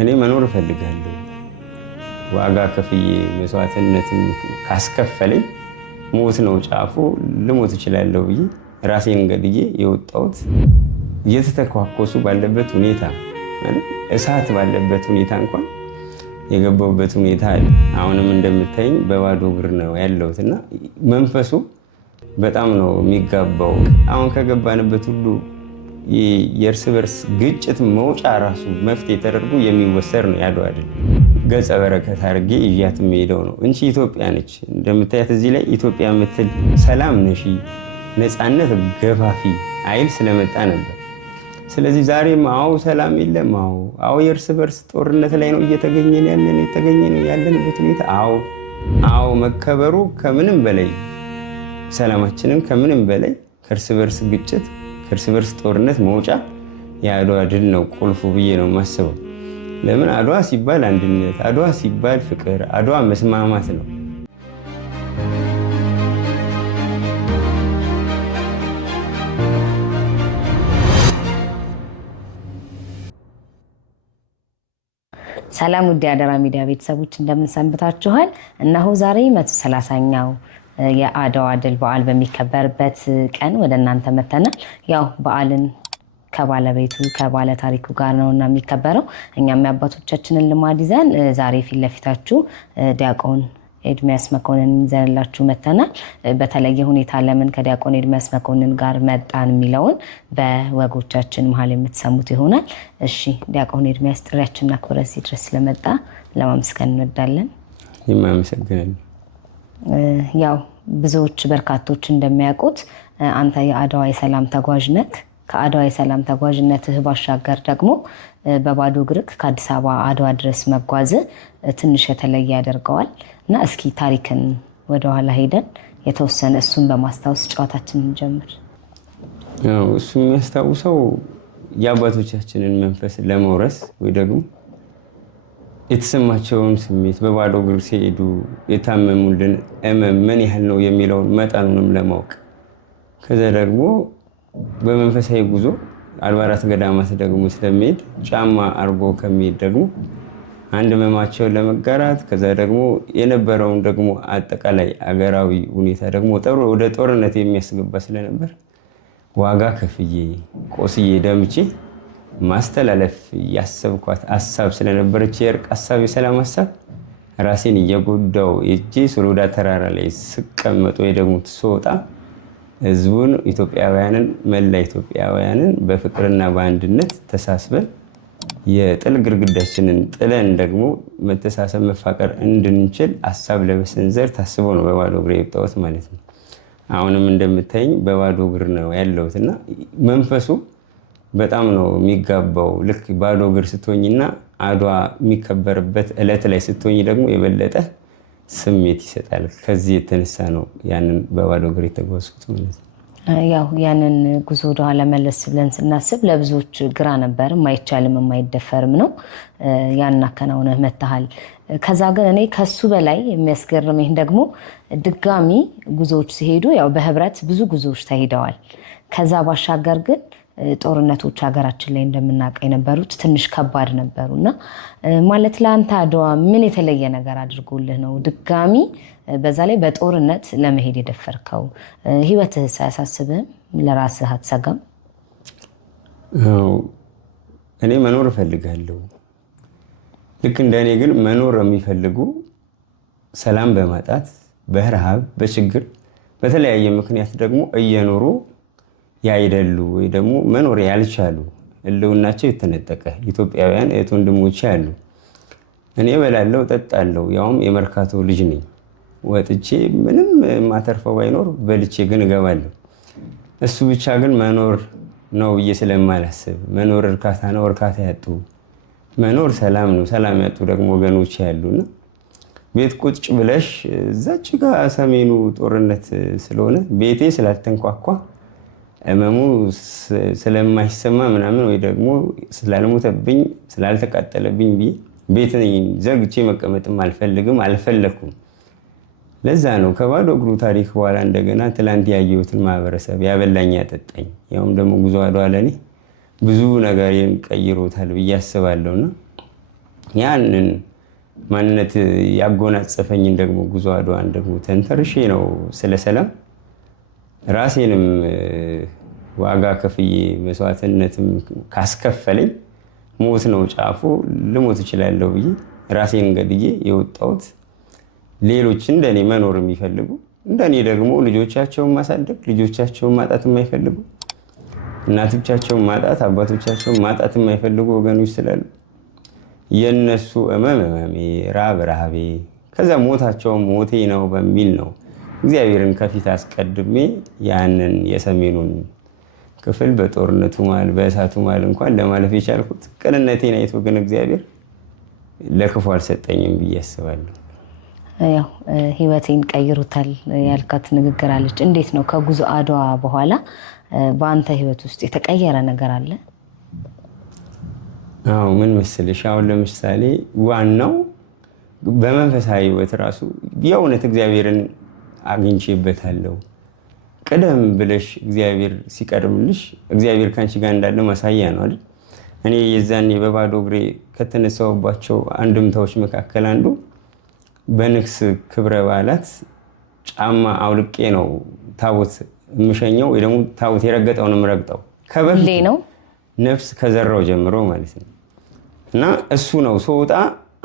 እኔ መኖር እፈልጋለሁ። ዋጋ ከፍዬ መስዋዕትነትም ካስከፈለኝ ሞት ነው ጫፉ፣ ልሞት እችላለሁ ብዬ ራሴን ገድዬ የወጣሁት እየተተኳኮሱ ባለበት ሁኔታ ማለት እሳት ባለበት ሁኔታ እንኳን የገባሁበት ሁኔታ አለ። አሁንም እንደምታየኝ በባዶ እግር ነው ያለሁት እና መንፈሱ በጣም ነው የሚጋባው። አሁን ከገባንበት ሁሉ የእርስ በርስ ግጭት መውጫ ራሱ መፍትሄ ተደርጎ የሚወሰድ ነው የአድዋ ድል። ገጸ በረከት አድርጌ ይዣት የምሄደው ነው እንጂ ኢትዮጵያ ነች። እንደምታያት እዚህ ላይ ኢትዮጵያ የምትል ሰላም ነሺ፣ ነፃነት ገፋፊ አይል ስለመጣ ነበር። ስለዚህ ዛሬም አዎ ሰላም የለም፣ አዎ የእርስ በርስ ጦርነት ላይ ነው እየተገኘን ያለንበት ሁኔታ። አዎ መከበሩ ከምንም በላይ ሰላማችንን ከምንም በላይ ከእርስ በርስ ግጭት ከእርስ በርስ ጦርነት መውጫ የአድዋ ድል ነው ቁልፉ ብዬ ነው የማስበው። ለምን አድዋ ሲባል አንድነት፣ አድዋ ሲባል ፍቅር፣ አድዋ መስማማት ነው። ሰላም ውድ የአደራ ሚዲያ ቤተሰቦች እንደምን ሰንብታችኋል? እነሆ ዛሬ 130ኛው የአድዋ ድል በዓል በሚከበርበት ቀን ወደ እናንተ መተናል። ያው በዓልን ከባለቤቱ ከባለ ታሪኩ ጋር ነውና የሚከበረው። እኛም የአባቶቻችንን ልማድ ይዘን ዛሬ ፊት ለፊታችሁ ዲያቆን ኤርሚያስ መኮንን ይዘንላችሁ መተናል። በተለየ ሁኔታ ለምን ከዲያቆን ኤርሚያስ መኮንን ጋር መጣን የሚለውን በወጎቻችን መሀል የምትሰሙት ይሆናል። እሺ ዲያቆን ኤርሚያስ ጥሪያችንን አክብረህ እዚህ ድረስ ስለመጣ ለማመስገን እንወዳለን። የማመሰግናለሁ። ያው ብዙዎች በርካቶች እንደሚያውቁት አንተ የአድዋ የሰላም ተጓዥ ነህ። ከአድዋ የሰላም ተጓዥነትህ ባሻገር ደግሞ በባዶ እግርህ ከአዲስ አበባ አድዋ ድረስ መጓዝ ትንሽ የተለየ ያደርገዋል እና እስኪ ታሪክን ወደኋላ ሄደን የተወሰነ እሱን በማስታወስ ጨዋታችንን እንጀምር። እሱ የሚያስታውሰው የአባቶቻችንን መንፈስ ለመውረስ ወይ ደግሞ የተሰማቸውን ስሜት በባዶ እግር ሲሄዱ የታመሙልን ምን ያህል ነው የሚለውን መጠኑንም ለማወቅ ከዛ ደግሞ በመንፈሳዊ ጉዞ አድባራት ገዳማት ደግሞ ስለሚሄድ ጫማ አርጎ ከሚሄድ ደግሞ አንድ ህመማቸውን ለመጋራት ከዛ ደግሞ የነበረውን ደግሞ አጠቃላይ አገራዊ ሁኔታ ደግሞ ወደ ጦርነት የሚያስገባ ስለነበር ዋጋ ከፍዬ ቆስዬ ደምቼ ማስተላለፍ ያሰብኳት ሀሳብ ስለነበረች የእርቅ ሀሳብ፣ የሰላም ሀሳብ ራሴን እየጎዳው እጄ ሶሎዳ ተራራ ላይ ስቀመጥ ወይ ደግሞ ስወጣ ህዝቡን ኢትዮጵያውያንን መላ ኢትዮጵያውያንን በፍቅርና በአንድነት ተሳስበን የጥል ግርግዳችንን ጥለን ደግሞ መተሳሰብ መፋቀር እንድንችል ሀሳብ ለመሰንዘር ታስቦ ነው በባዶ እግር የወጣሁት ማለት ነው። አሁንም እንደምታየኝ በባዶ እግር ነው ያለሁት እና መንፈሱ በጣም ነው የሚጋባው። ልክ ባዶ እግር ስትሆኝና አድዋ የሚከበርበት እለት ላይ ስትሆኝ ደግሞ የበለጠ ስሜት ይሰጣል። ከዚህ የተነሳ ነው ያንን በባዶ እግር የተጓዝኩት ማለት ነው። ያው ያንን ጉዞ ወደኋላ መለስ ብለን ስናስብ ለብዙዎች ግራ ነበር። የማይቻልም የማይደፈርም ነው። ያን አከናውነህ መጥተሃል። ከዛ ግን እኔ ከሱ በላይ የሚያስገርመኝ ደግሞ ድጋሚ ጉዞዎች ሲሄዱ ያው በህብረት ብዙ ጉዞዎች ተሄደዋል። ከዛ ባሻገር ግን ጦርነቶች ሀገራችን ላይ እንደምናውቀው የነበሩት ትንሽ ከባድ ነበሩ እና ማለት ለአንተ አድዋ ምን የተለየ ነገር አድርጎልህ ነው ድጋሚ በዛ ላይ በጦርነት ለመሄድ የደፈርከው? ህይወትህ ሳያሳስብህም ለራስህ አትሰጋም? እኔ መኖር እፈልጋለሁ። ልክ እንደኔ ግን መኖር የሚፈልጉ ሰላም በማጣት በረሃብ በችግር በተለያየ ምክንያት ደግሞ እየኖሩ ያይደሉ ወይ ደግሞ መኖር ያልቻሉ ህልውናቸው የተነጠቀ ኢትዮጵያውያን እህት ወንድሞቼ አሉ። እኔ እበላለሁ እጠጣለሁ፣ ያውም የመርካቶ ልጅ ነኝ። ወጥቼ ምንም ማተርፈው ባይኖር በልቼ ግን እገባለሁ። እሱ ብቻ ግን መኖር ነው ብዬ ስለማላስብ መኖር እርካታ ነው፣ እርካታ ያጡ መኖር ሰላም ነው፣ ሰላም ያጡ ደግሞ ወገኖቼ ያሉና ቤት ቁጭ ብለሽ እዛች ጋር ሰሜኑ ጦርነት ስለሆነ ቤቴ ስላልተንኳኳ እመሙ ስለማይሰማ ምናምን ወይ ደግሞ ስላልሞተብኝ ስላልተቃጠለብኝ ቤት ዘግቼ መቀመጥም አልፈለኩም። ለዛ ነው ከባዶ እግሩ ታሪክ በኋላ እንደገና ትላንት ያየሁትን ማህበረሰብ ያበላኝ ያጠጣኝ፣ ያውም ደግሞ ጉዞ አድዋ ለኔ ብዙ ነገርን ቀይሮታል ብዬ አስባለሁና ያንን ማንነት ያጎናጸፈኝን ደግሞ ጉዞ አድዋን ደግሞ ተንተርሼ ነው ስለ ሰላም ራሴንም ዋጋ ከፍዬ መስዋዕትነትም ካስከፈለኝ ሞት ነው ጫፉ ልሞት እችላለሁ ብዬ ራሴን ገድዬ የወጣሁት ሌሎች እንደኔ መኖር የሚፈልጉ እንደኔ ደግሞ ልጆቻቸውን ማሳደግ ልጆቻቸውን ማጣት የማይፈልጉ እናቶቻቸውን ማጣት አባቶቻቸውን ማጣት የማይፈልጉ ወገኖች ስላሉ የነሱ እመሜ ራብ ረሃቤ ከዛ ሞታቸውን ሞቴ ነው በሚል ነው እግዚአብሔርን ከፊት አስቀድሜ ያንን የሰሜኑን ክፍል በጦርነቱ መሃል በእሳቱ መሃል እንኳን ለማለፍ የቻልኩት ቅንነቴን አይቶ ግን እግዚአብሔር ለክፉ አልሰጠኝም ብዬ አስባለሁ። ያው ህይወቴን ቀይሩታል ያልካት ንግግር አለች። እንዴት ነው ከጉዞ አድዋ በኋላ በአንተ ህይወት ውስጥ የተቀየረ ነገር አለ? አዎ ምን መሰለሽ፣ አሁን ለምሳሌ ዋናው በመንፈሳዊ ህይወት ራሱ የእውነት እግዚአብሔርን አግኝቼበታለሁ። ቀደም ብለሽ እግዚአብሔር ሲቀርብልሽ እግዚአብሔር ካንቺ ጋር እንዳለ ማሳያ ነው አይደል? እኔ የዛኔ በባዶ እግሬ ከተነሳሁባቸው አንድምታዎች መካከል አንዱ በንግስ ክብረ በዓላት ጫማ አውልቄ ነው ታቦት የምሸኘው ወይ ደግሞ ታቦት የረገጠውን የምረግጠው ከበፊት ነው ነፍስ ከዘራው ጀምሮ ማለት ነው። እና እሱ ነው ስወጣ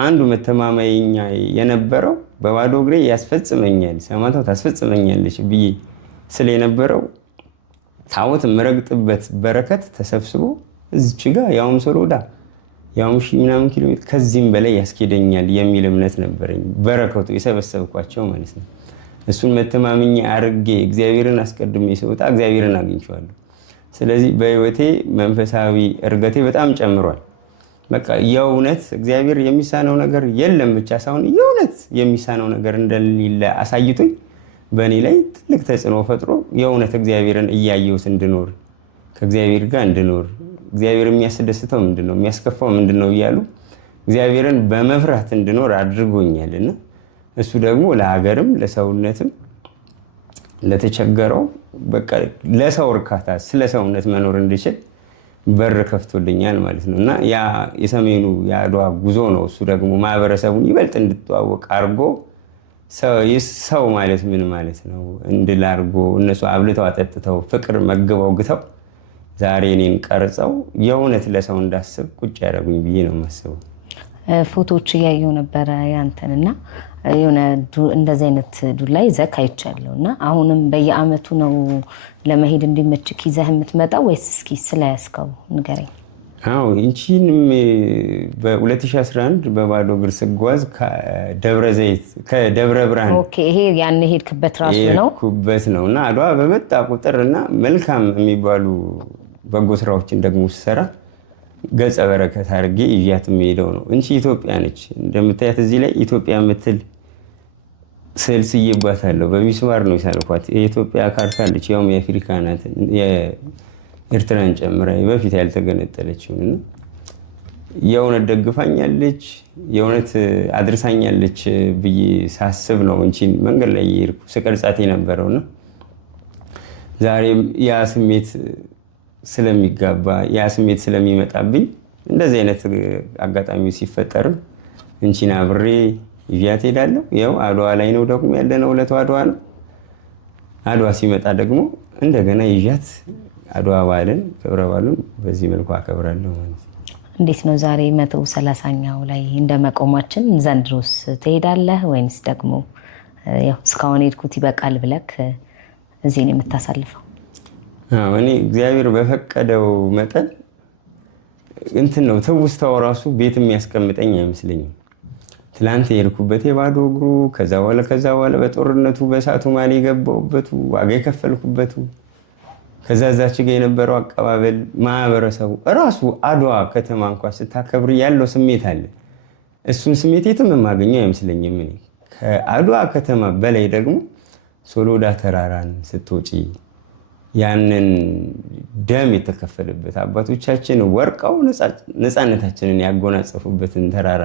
አንዱ መተማመኛ የነበረው በባዶ እግሬ ያስፈጽመኛል ሰማዕታት ታስፈጽመኛለች ብዬ ስለነበረው ታቦት የምረግጥበት በረከት ተሰብስቦ እዚች ጋር ያውም ሶሎዳ ያውም ሺህ ምናምን ኪሎ ሜትር ከዚህም በላይ ያስኬደኛል የሚል እምነት ነበረኝ። በረከቱ የሰበሰብኳቸው ማለት ነው። እሱን መተማመኛ አርጌ እግዚአብሔርን አስቀድሜ ስወጣ እግዚአብሔርን አግኝቼዋለሁ። ስለዚህ በህይወቴ መንፈሳዊ እርገቴ በጣም ጨምሯል። በቃ የእውነት እግዚአብሔር የሚሳነው ነገር የለም ብቻ ሳይሆን የእውነት የሚሳነው ነገር እንደሌለ አሳይቶኝ በእኔ ላይ ትልቅ ተጽዕኖ ፈጥሮ የእውነት እግዚአብሔርን እያየሁት እንድኖር ከእግዚአብሔር ጋር እንድኖር እግዚአብሔር የሚያስደስተው ምንድነው የሚያስከፋው ምንድነው እያሉ እግዚአብሔርን በመፍራት እንድኖር አድርጎኛልና እሱ ደግሞ ለሀገርም ለሰውነትም ለተቸገረው በቃ ለሰው እርካታ ስለ ሰውነት መኖር እንድችል በር ከፍቶልኛል ማለት ነው። እና ያ የሰሜኑ የአድዋ ጉዞ ነው። እሱ ደግሞ ማህበረሰቡን ይበልጥ እንድትዋወቅ አድርጎ ሰው ማለት ምን ማለት ነው እንድል አድርጎ እነሱ አብልተው አጠጥተው ፍቅር መግበው ግተው ዛሬ እኔን ቀርጸው የእውነት ለሰው እንዳስብ ቁጭ ያደረጉኝ ብዬ ነው የማስበው። ፎቶዎች እያየሁ ነበረ ያንተንና የሆነ እንደዚህ አይነት ዱላ ይዘህ አይቻለሁ እና አሁንም በየአመቱ ነው ለመሄድ እንዲመችክ ይዘህ የምትመጣው ወይስ እስኪ ስለያዝከው ንገረኝ። አዎ እንቺንም በ2011 በባዶ እግር ስጓዝ ከደብረ ብርሃን ኦኬ ይሄ ያን ሄድክበት ራሱ ነው ኩበት ነው እና አድዋ በመጣ ቁጥርና መልካም የሚባሉ በጎ ስራዎችን ደግሞ ስሰራ ገጸ በረከት አድርጌ ይያት የምሄደው ነው። እንቺ ኢትዮጵያ ነች እንደምታያት እዚህ ላይ ኢትዮጵያ የምትል ስዕል ስዬባታለሁ። በሚስማር ነው የሳልኳት። የኢትዮጵያ ካርታ አለች ያውም የአፍሪካ ናት የኤርትራን ጨምራ በፊት ያልተገነጠለችውን የእውነት ደግፋኛለች የእውነት አድርሳኛለች ብዬ ሳስብ ነው እንቺን መንገድ ላይ የሄድኩ ስቀርጻት የነበረውና ዛሬም ያ ስሜት ስለሚጋባ ያ ስሜት ስለሚመጣብኝ እንደዚህ አይነት አጋጣሚ ሲፈጠር እንቺን አብሬ ይያት ሄዳለሁ። ያው አድዋ ላይ ነው ደግሞ ያለነው ዕለቱ አድዋ ነው። አድዋ ሲመጣ ደግሞ እንደገና ይያት አድዋ በዓልን ክብረ በዓሉን በዚህ መልኩ አከብራለሁ ማለት ነው። እንዴት ነው ዛሬ 130ኛው ላይ እንደመቆማችን ዘንድሮስ ትሄዳለህ ወይንስ ደግሞ ያው እስካሁን ሄድኩት ይበቃል ብለክ እዚህ ነው የምታሳልፈው? እኔ እግዚአብሔር በፈቀደው መጠን እንትን ነው ትውስታው ራሱ ቤት የሚያስቀምጠኝ አይመስለኝም። ትላንት የሄድኩበት የባዶ እግሩ ከዛ በኋላ በጦርነቱ በእሳቱ ማል የገባሁበቱ ዋጋ የከፈልኩበቱ ከዛ እዛች ጋር የነበረው አቀባበል ማህበረሰቡ እራሱ አድዋ ከተማ እንኳን ስታከብር ያለው ስሜት አለ። እሱን ስሜት የትም የማገኘው አይመስለኝም። እኔ ከአድዋ ከተማ በላይ ደግሞ ሶሎዳ ተራራን ስትወጪ ያንን ደም የተከፈለበት አባቶቻችን ወርቀው ነፃነታችንን ያጎናጸፉበትን ተራራ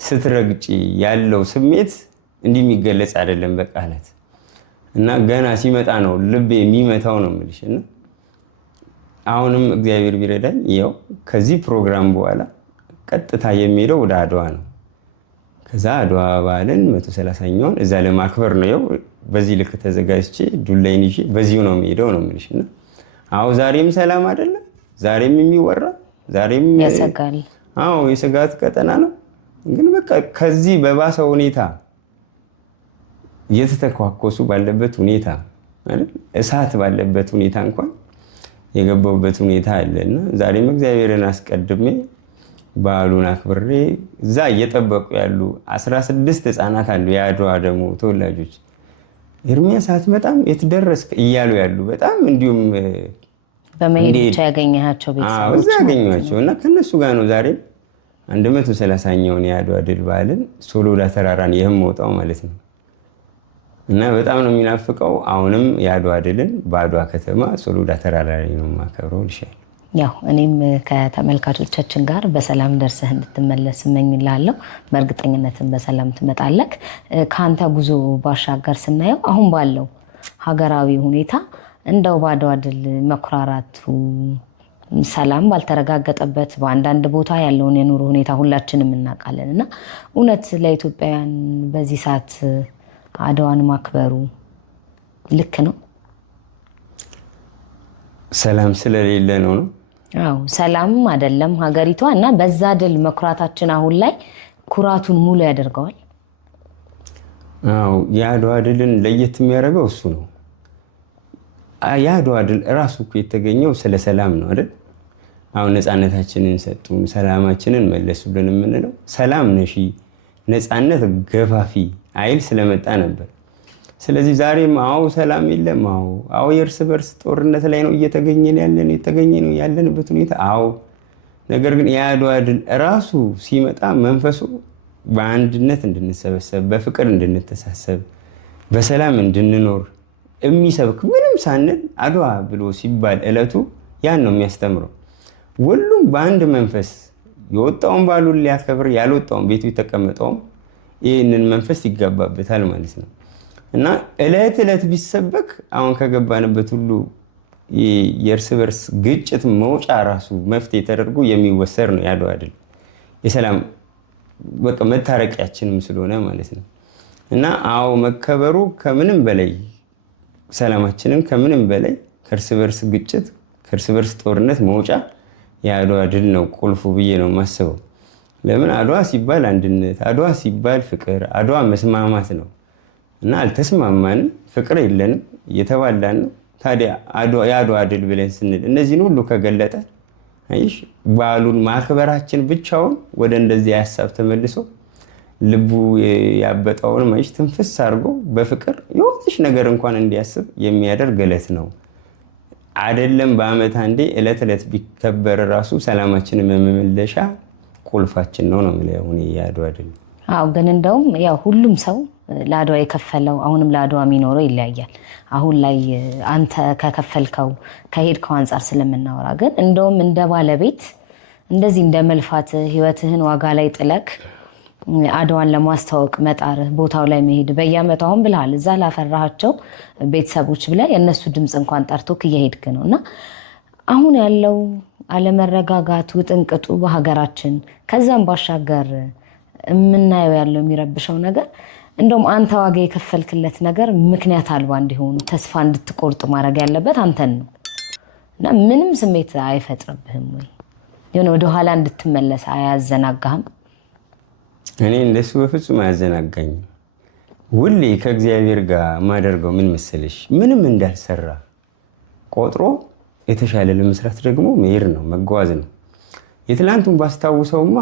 ስትረግጪ ያለው ስሜት እንዲህ የሚገለጽ አይደለም በቃላት እና ገና ሲመጣ ነው ልብ የሚመታው ነው የምልሽ። እና አሁንም እግዚአብሔር ቢረዳኝ ያው ከዚህ ፕሮግራም በኋላ ቀጥታ የሚሄደው ወደ አድዋ ነው። ከዛ አድዋ በዓልን 130ኛውን እዛ ለማክበር ነው። ያው በዚህ ልክ ተዘጋጅቼ ዱላይን ይዤ በዚሁ ነው የሚሄደው ነው የምልሽ። እና አዎ ዛሬም ሰላም አይደለም፣ ዛሬም የሚወራ ዛሬም ያሰጋል። አዎ የስጋት ቀጠና ነው። ግን በቃ ከዚህ በባሰ ሁኔታ እየተተኳኮሱ ባለበት ሁኔታ አይደል እሳት ባለበት ሁኔታ እንኳን የገባውበት ሁኔታ አለና ዛሬም እግዚአብሔርን አስቀድሜ በዓሉን አክብሬ እዛ እየጠበቁ ያሉ 16 ህፃናት አሉ። የአድዋ ደግሞ ተወላጆች ኤርሚያስ አትመጣም የት ደረስክ እያሉ ያሉ በጣም እንዲሁም በመሄድ ብቻ ያገኘሃቸው ቤተሰቦች እዛ ያገኘኋቸው እና ከነሱ ጋር ነው ዛሬ 130ኛውን የአድዋ ድል በዓልን ሶሎዳ ተራራን የምወጣው ማለት ነው። እና በጣም ነው የሚናፍቀው። አሁንም የአድዋ ድልን በአድዋ ከተማ ሶሎዳ ተራራ ላይ ነው የማከብረው ልሻል። ያው እኔም ከተመልካቾቻችን ጋር በሰላም ደርሰህ እንድትመለስ እመኝልሃለሁ። በእርግጠኝነትም በሰላም ትመጣለህ። ከአንተ ጉዞ ባሻገር ስናየው አሁን ባለው ሀገራዊ ሁኔታ እንደው በአድዋ ድል መኩራራቱ ሰላም ባልተረጋገጠበት በአንዳንድ ቦታ ያለውን የኑሮ ሁኔታ ሁላችንም እናውቃለን እና እውነት ለኢትዮጵያውያን በዚህ ሰዓት አድዋን ማክበሩ ልክ ነው? ሰላም ስለሌለ ነው ነው? አዎ ሰላም አይደለም ሀገሪቷ እና በዛ ድል መኩራታችን አሁን ላይ ኩራቱን ሙሉ ያደርገዋል። አዎ የአድዋ ድልን ለየት የሚያደርገው እሱ ነው። የአድዋ ድል እራሱ እኮ የተገኘው ስለ ሰላም ነው አይደል? አሁን ነፃነታችንን ሰጡን፣ ሰላማችንን መለሱልን የምንለው ሰላም ነሺ ነፃነት ገፋፊ አይል ስለመጣ ነበር። ስለዚህ ዛሬም አዎ ሰላም የለም። አዎ የእርስ በርስ ጦርነት ላይ ነው እየተገኘን ያለንበት ሁኔታ አዎ። ነገር ግን የአድዋ ድል እራሱ ሲመጣ መንፈሱ በአንድነት እንድንሰበሰብ፣ በፍቅር እንድንተሳሰብ፣ በሰላም እንድንኖር የሚሰብክ ምንም ሳንል አድዋ ብሎ ሲባል እለቱ ያን ነው የሚያስተምረው። ሁሉም በአንድ መንፈስ የወጣውን ባሉን ሊያከብር ያልወጣውን ቤቱ የተቀመጠውም ይህንን መንፈስ ይጋባበታል ማለት ነው። እና እለት እለት ቢሰበክ አሁን ከገባንበት ሁሉ የእርስ በርስ ግጭት መውጫ ራሱ መፍትሄ ተደርጎ የሚወሰድ ነው የአድዋ ድል። የሰላም በቃ መታረቂያችንም ስለሆነ ማለት ነው። እና አዎ መከበሩ ከምንም በላይ ሰላማችንን ከምንም በላይ ከእርስ በርስ ግጭት ከእርስ በርስ ጦርነት መውጫ የአድዋ ድል ነው ቁልፉ ብዬ ነው የማስበው። ለምን አድዋ ሲባል አንድነት፣ አድዋ ሲባል ፍቅር፣ አድዋ መስማማት ነው እና አልተስማማንም፣ ፍቅር የለንም፣ እየተባላን ነው። ታዲያ የአድዋ ድል ብለን ስንል እነዚህን ሁሉ ከገለጠ አይሽ በዓሉን ማክበራችን ብቻውን ወደ እንደዚህ ሀሳብ ተመልሶ ልቡ ያበጣውን ማይሽ ትንፍስ አድርጎ በፍቅር የሆነች ነገር እንኳን እንዲያስብ የሚያደርግ ዕለት ነው። አይደለም በአመት አንዴ ዕለት ዕለት ቢከበር ራሱ ሰላማችንን መመለሻ ቁልፋችን ነው ነው የሚለው የአድዋ ድል። አዎ ግን እንደውም ያው ሁሉም ሰው ለአድዋ የከፈለው አሁንም ለአድዋ የሚኖረው ይለያያል። አሁን ላይ አንተ ከከፈልከው ከሄድከው አንጻር ስለምናወራ ግን እንደውም እንደ ባለቤት እንደዚህ እንደ መልፋት ህይወትህን ዋጋ ላይ ጥለክ አድዋን ለማስተዋወቅ መጣርህ ቦታው ላይ መሄድ በየአመቱ አሁን ብለሃል እዛ ላፈራሃቸው ቤተሰቦች ብለህ የእነሱ ድምፅ እንኳን ጠርቶክ እየሄድክ ነው እና አሁን ያለው አለመረጋጋት ውጥንቅጡ በሀገራችን ከዛም ባሻገር የምናየው ያለው የሚረብሸው ነገር እንደውም አንተ ዋጋ የከፈልክለት ነገር ምክንያት አልባ እንዲሆኑ ተስፋ እንድትቆርጡ ማድረግ ያለበት አንተን ነው እና ምንም ስሜት አይፈጥርብህም ወይ? የሆነ ወደኋላ እንድትመለስ አያዘናጋህም? እኔ እንደሱ በፍጹም አያዘናጋኝም። ሁሌ ከእግዚአብሔር ጋር ማደርገው ምን መሰለሽ፣ ምንም እንዳልሰራ ቆጥሮ የተሻለ ለመስራት ደግሞ መሄድ ነው መጓዝ ነው። የትላንቱን ባስታውሰውማ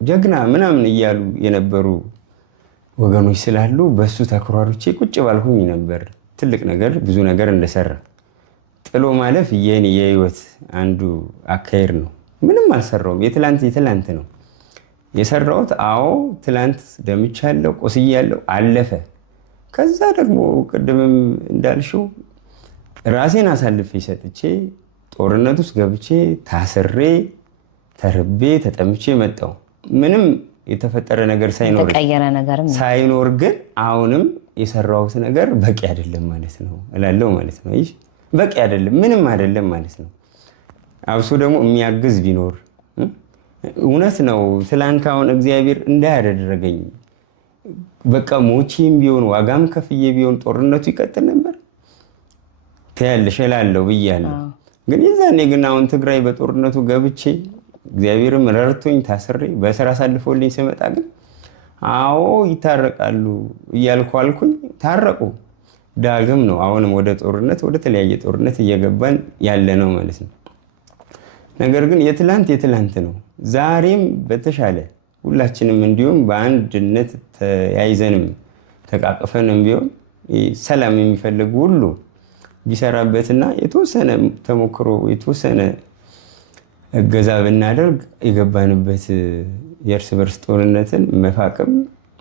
ጀግና ምናምን እያሉ የነበሩ ወገኖች ስላሉ በሱ ተኩራሩቼ ቁጭ ባልኩኝ ነበር። ትልቅ ነገር ብዙ ነገር እንደሰራ ጥሎ ማለፍ የኔ የህይወት አንዱ አካሄድ ነው። ምንም አልሰራውም። የትላንት ነው የሰራሁት። አዎ ትላንት ደምቻለሁ፣ ቆስያለሁ፣ አለፈ። ከዛ ደግሞ ቅድምም እንዳልሽው ራሴን አሳልፌ ሰጥቼ ጦርነት ውስጥ ገብቼ ታስሬ ተርቤ ተጠምቼ መጣሁ። ምንም የተፈጠረ ነገር ሳይኖር ግን አሁንም የሰራሁት ነገር በቂ አይደለም ማለት ነው እላለሁ ማለት ነው። ይህ በቂ አይደለም፣ ምንም አይደለም ማለት ነው። አብሶ ደግሞ የሚያግዝ ቢኖር እውነት ነው። ትላንካውን እግዚአብሔር እንዳያደረገኝ በቃ ሞቼም ቢሆን ዋጋም ከፍዬ ቢሆን ጦርነቱ ይቀጥል ነበር ትያለሽ እላለሁ ብያለሁ። ግን የዛኔ ግን አሁን ትግራይ በጦርነቱ ገብቼ እግዚአብሔርም ረድቶኝ ታስሬ በስራ አሳልፎልኝ ስመጣ ግን አዎ ይታረቃሉ እያልኩ አልኩኝ። ታረቁ። ዳግም ነው አሁንም ወደ ጦርነት ወደ ተለያየ ጦርነት እየገባን ያለ ነው ማለት ነው። ነገር ግን የትላንት ነው። ዛሬም በተሻለ ሁላችንም እንዲሁም በአንድነት ተያይዘንም ተቃቅፈንም ቢሆን ሰላም የሚፈልግ ሁሉ ቢሰራበትና የተወሰነ ተሞክሮ የተወሰነ እገዛ ብናደርግ የገባንበት የእርስ በርስ ጦርነትን መፋቅም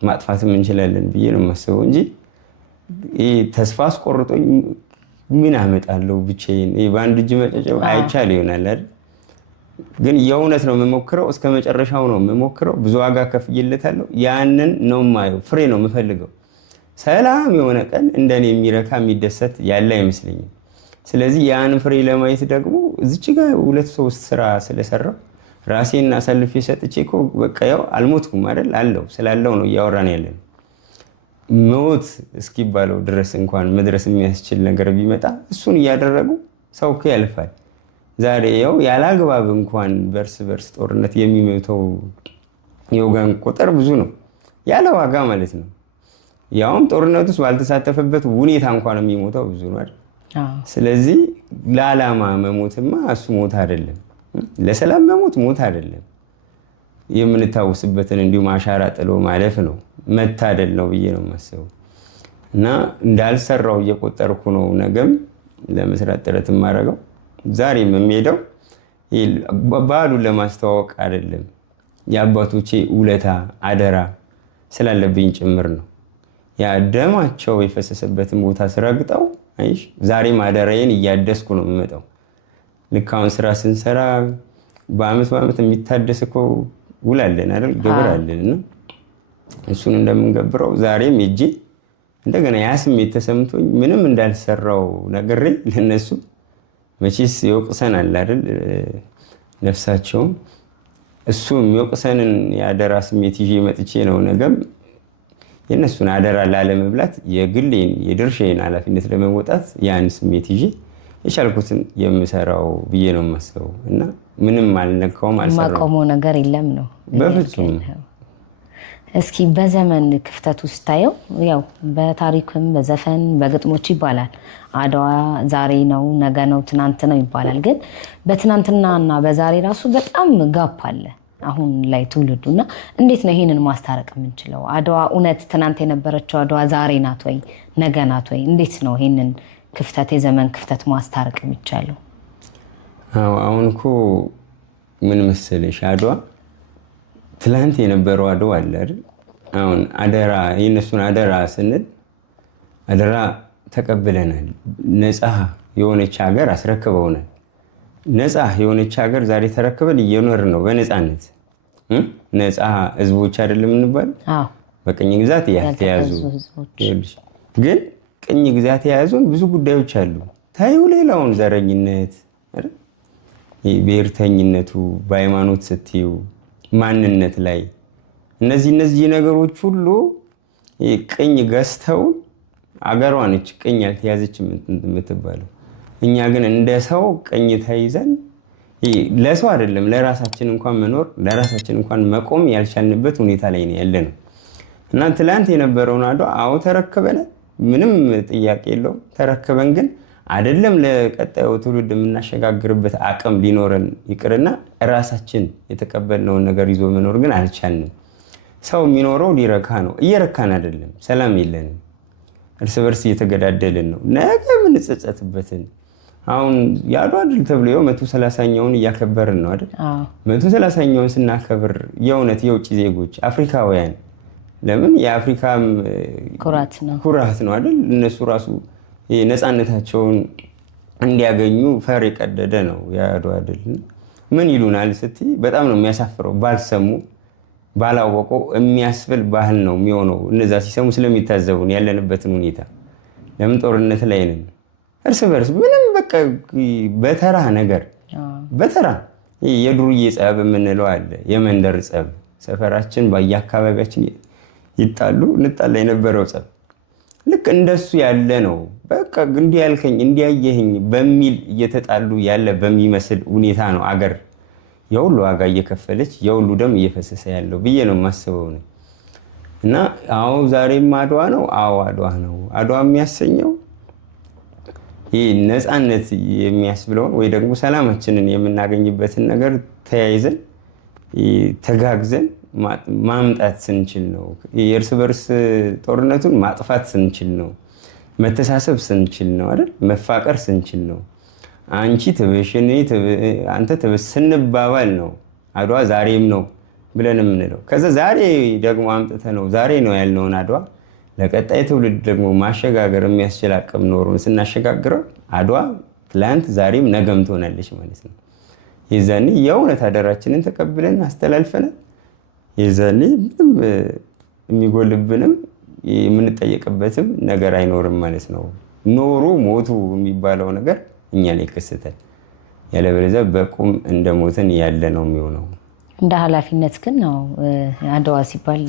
ማጥፋትም እንችላለን ብዬ ነው የማስበው እንጂ ተስፋ አስቆርጦኝ ምን አመጣለሁ ብቻዬን በአንድ እጅ መጨጨብ አይቻል ይሆናል አይደል? ግን የእውነት ነው የምሞክረው፣ እስከ መጨረሻው ነው የምሞክረው። ብዙ ዋጋ ከፍዬለታለሁ። ያንን ነው የማየው፣ ፍሬ ነው የምፈልገው። ሰላም የሆነ ቀን እንደኔ የሚረካ የሚደሰት ያለ አይመስለኝም። ስለዚህ ያን ፍሬ ለማየት ደግሞ እዚች ጋር 2-3 ስራ ስለሰራው ራሴን አሳልፌ ሰጥቼ እኮ በቃ ያው አልሞትኩም አይደል? አለው ስላለው ነው እያወራን ያለን። ሞት እስኪባለው ድረስ እንኳን መድረስ የሚያስችል ነገር ቢመጣ እሱን እያደረጉ ሰው እኮ ያልፋል። ዛሬ ያው ያላግባብ እንኳን በርስ በርስ ጦርነት የሚሞተው የወገን ቁጥር ብዙ ነው፣ ያለ ዋጋ ማለት ነው። ያውም ጦርነት ውስጥ ባልተሳተፈበት ሁኔታ እንኳን የሚሞተው ብዙ ነው አይደል? ስለዚህ ለዓላማ መሞትማ እሱ ሞት አይደለም፣ ለሰላም መሞት ሞት አይደለም። የምንታወስበትን እንዲሁም አሻራ ጥሎ ማለፍ ነው፣ መታደል ነው ብዬ ነው የማስበው። እና እንዳልሰራው እየቆጠርኩ ነው ነገም ለመስራት ጥረት የማደርገው። ዛሬም የምሄደው በዓሉን ለማስተዋወቅ አይደለም፣ የአባቶቼ ውለታ አደራ ስላለብኝ ጭምር ነው። ያ ደማቸው የፈሰሰበትን ቦታ ስረግጠው አይሽ ዛሬም አደራዬን እያደስኩ ነው የምመጣው። ልክ አሁን ስራ ስንሰራ በአመት የሚታደስ እኮ ውል አለን አይደል? ግብር አለን እና እሱን እንደምንገብረው ዛሬም ሄጄ እንደገና ያ ስሜት ተሰምቶኝ ምንም እንዳልሰራው ነግሬ ለነሱ መቼስ ይወቅሰናል አይደል? ነፍሳቸውም እሱ የሚወቅሰንን የአደራ ስሜት ይዤ መጥቼ ነው ነገም የእነሱን አደራ ላለመብላት የግሌን የድርሻዬን ኃላፊነት ለመወጣት ያን ስሜት ይዤ የቻልኩትን የምሰራው ብዬ ነው የማስበው። እና ምንም አልነካውም፣ አልሰራውም። የማቆመው ነገር የለም ነው በፍጹም። እስኪ በዘመን ክፍተት ውስጥ ታየው፣ ያው በታሪክም በዘፈን በግጥሞች ይባላል አድዋ ዛሬ ነው ነገ ነው ትናንት ነው ይባላል። ግን በትናንትናና በዛሬ ራሱ በጣም ጋፕ አለ አሁን ላይ ትውልዱ እና እንዴት ነው ይሄንን ማስታረቅ የምንችለው? አድዋ እውነት ትናንት የነበረችው አድዋ ዛሬ ናት ወይ ነገ ናት ወይ? እንዴት ነው ይሄንን ክፍተት የዘመን ክፍተት ማስታረቅ የሚቻለው? አሁን እኮ ምን መሰለሽ አድዋ ትላንት የነበረው አድዋ አለ አይደል? አሁን አደራ የእነሱን አደራ ስንል አደራ ተቀብለናል። ነፃ የሆነች ሀገር አስረክበውናል። ነፃ የሆነች ሀገር ዛሬ ተረክበን እየኖር ነው በነፃነት። ነፃ ህዝቦች አይደለም እንባል። በቅኝ ግዛት ያልተያዙ ግን ቅኝ ግዛት የያዙን ብዙ ጉዳዮች አሉ። ታዩ ሌላውን ዘረኝነት፣ ብሔርተኝነቱ፣ በሃይማኖት ስትዩ ማንነት ላይ እነዚህ ነገሮች ሁሉ ቅኝ ገዝተውን አገሯ ነች ቅኝ ያልተያዘች የምትባለው። እኛ ግን እንደ ሰው ቅኝ ተይዘን ለሰው አይደለም ለራሳችን እንኳን መኖር ለራሳችን እንኳን መቆም ያልቻልንበት ሁኔታ ላይ ነው ያለነው። እና ትላንት የነበረውን አድዋ አዎ ተረክበን ምንም ጥያቄ የለውም ተረክበን፣ ግን አይደለም ለቀጣዩ ትውልድ የምናሸጋግርበት አቅም ሊኖረን ይቅርና ራሳችን የተቀበልነውን ነገር ይዞ መኖር ግን አልቻልንም። ሰው የሚኖረው ሊረካ ነው፣ እየረካን አይደለም። ሰላም የለንም፣ እርስ በርስ እየተገዳደልን ነው። ነገ የምንጸጸትበትን አሁን የአድዋ ድል ተብሎ 130ኛውን እያከበርን ነው አይደል? 130ኛውን ስናከብር የእውነት የውጭ ዜጎች አፍሪካውያን ለምን የአፍሪካም ኩራት ነው አይደል? እነሱ ራሱ ነፃነታቸውን እንዲያገኙ ፈር የቀደደ ነው የአድዋ ድል። ምን ይሉናል ስትይ በጣም ነው የሚያሳፍረው። ባልሰሙ ባላወቁ የሚያስብል ባህል ነው የሚሆነው። እነዛ ሲሰሙ ስለሚታዘቡን ያለንበትን ሁኔታ ለምን ጦርነት ላይ ነን እርስ በርስ ምንም በቃ በተራ ነገር በተራ የዱርዬ ጸብ የምንለው አለ። የመንደር ጸብ ሰፈራችን በየአካባቢያችን እንጣላ የነበረው ጸብ ልክ እንደሱ ያለ ነው። በቃ እንዲህ ያልከኝ እንዲያየህኝ በሚል እየተጣሉ ያለ በሚመስል ሁኔታ ነው አገር የሁሉ ዋጋ እየከፈለች የሁሉ ደም እየፈሰሰ ያለው ብዬ ነው የማስበው ነው። እና አዎ ዛሬም አድዋ ነው። አዎ አድዋ ነው። አድዋ የሚያሰኘው ይህ ነፃነት የሚያስብለውን ወይ ደግሞ ሰላማችንን የምናገኝበትን ነገር ተያይዘን ተጋግዘን ማምጣት ስንችል ነው። የእርስ በርስ ጦርነቱን ማጥፋት ስንችል ነው። መተሳሰብ ስንችል ነው አይደል? መፋቀር ስንችል ነው። አንቺ ትብሽ አንተ ትብስ ስንባባል ነው አድዋ ዛሬም ነው ብለን የምንለው። ከዛ ዛሬ ደግሞ አምጥተ ነው ዛሬ ነው ያልነውን አድዋ ለቀጣይ ትውልድ ደግሞ ማሸጋገር የሚያስችል አቅም ኖሮን ስናሸጋግረው አድዋ ትላንት ዛሬም ነገም ትሆናለች ማለት ነው። የዛኔ የእውነት አደራችንን ተቀብለን አስተላልፈናል። የዛኔ ምንም የሚጎልብንም የምንጠየቅበትም ነገር አይኖርም ማለት ነው። ኖሩ ሞቱ የሚባለው ነገር እኛ ላይ ይከሰታል። ያለበለዚያ በቁም እንደ ሞትን ያለ ነው የሚሆነው። እንደ ኃላፊነት ግን ነው አድዋ ሲባል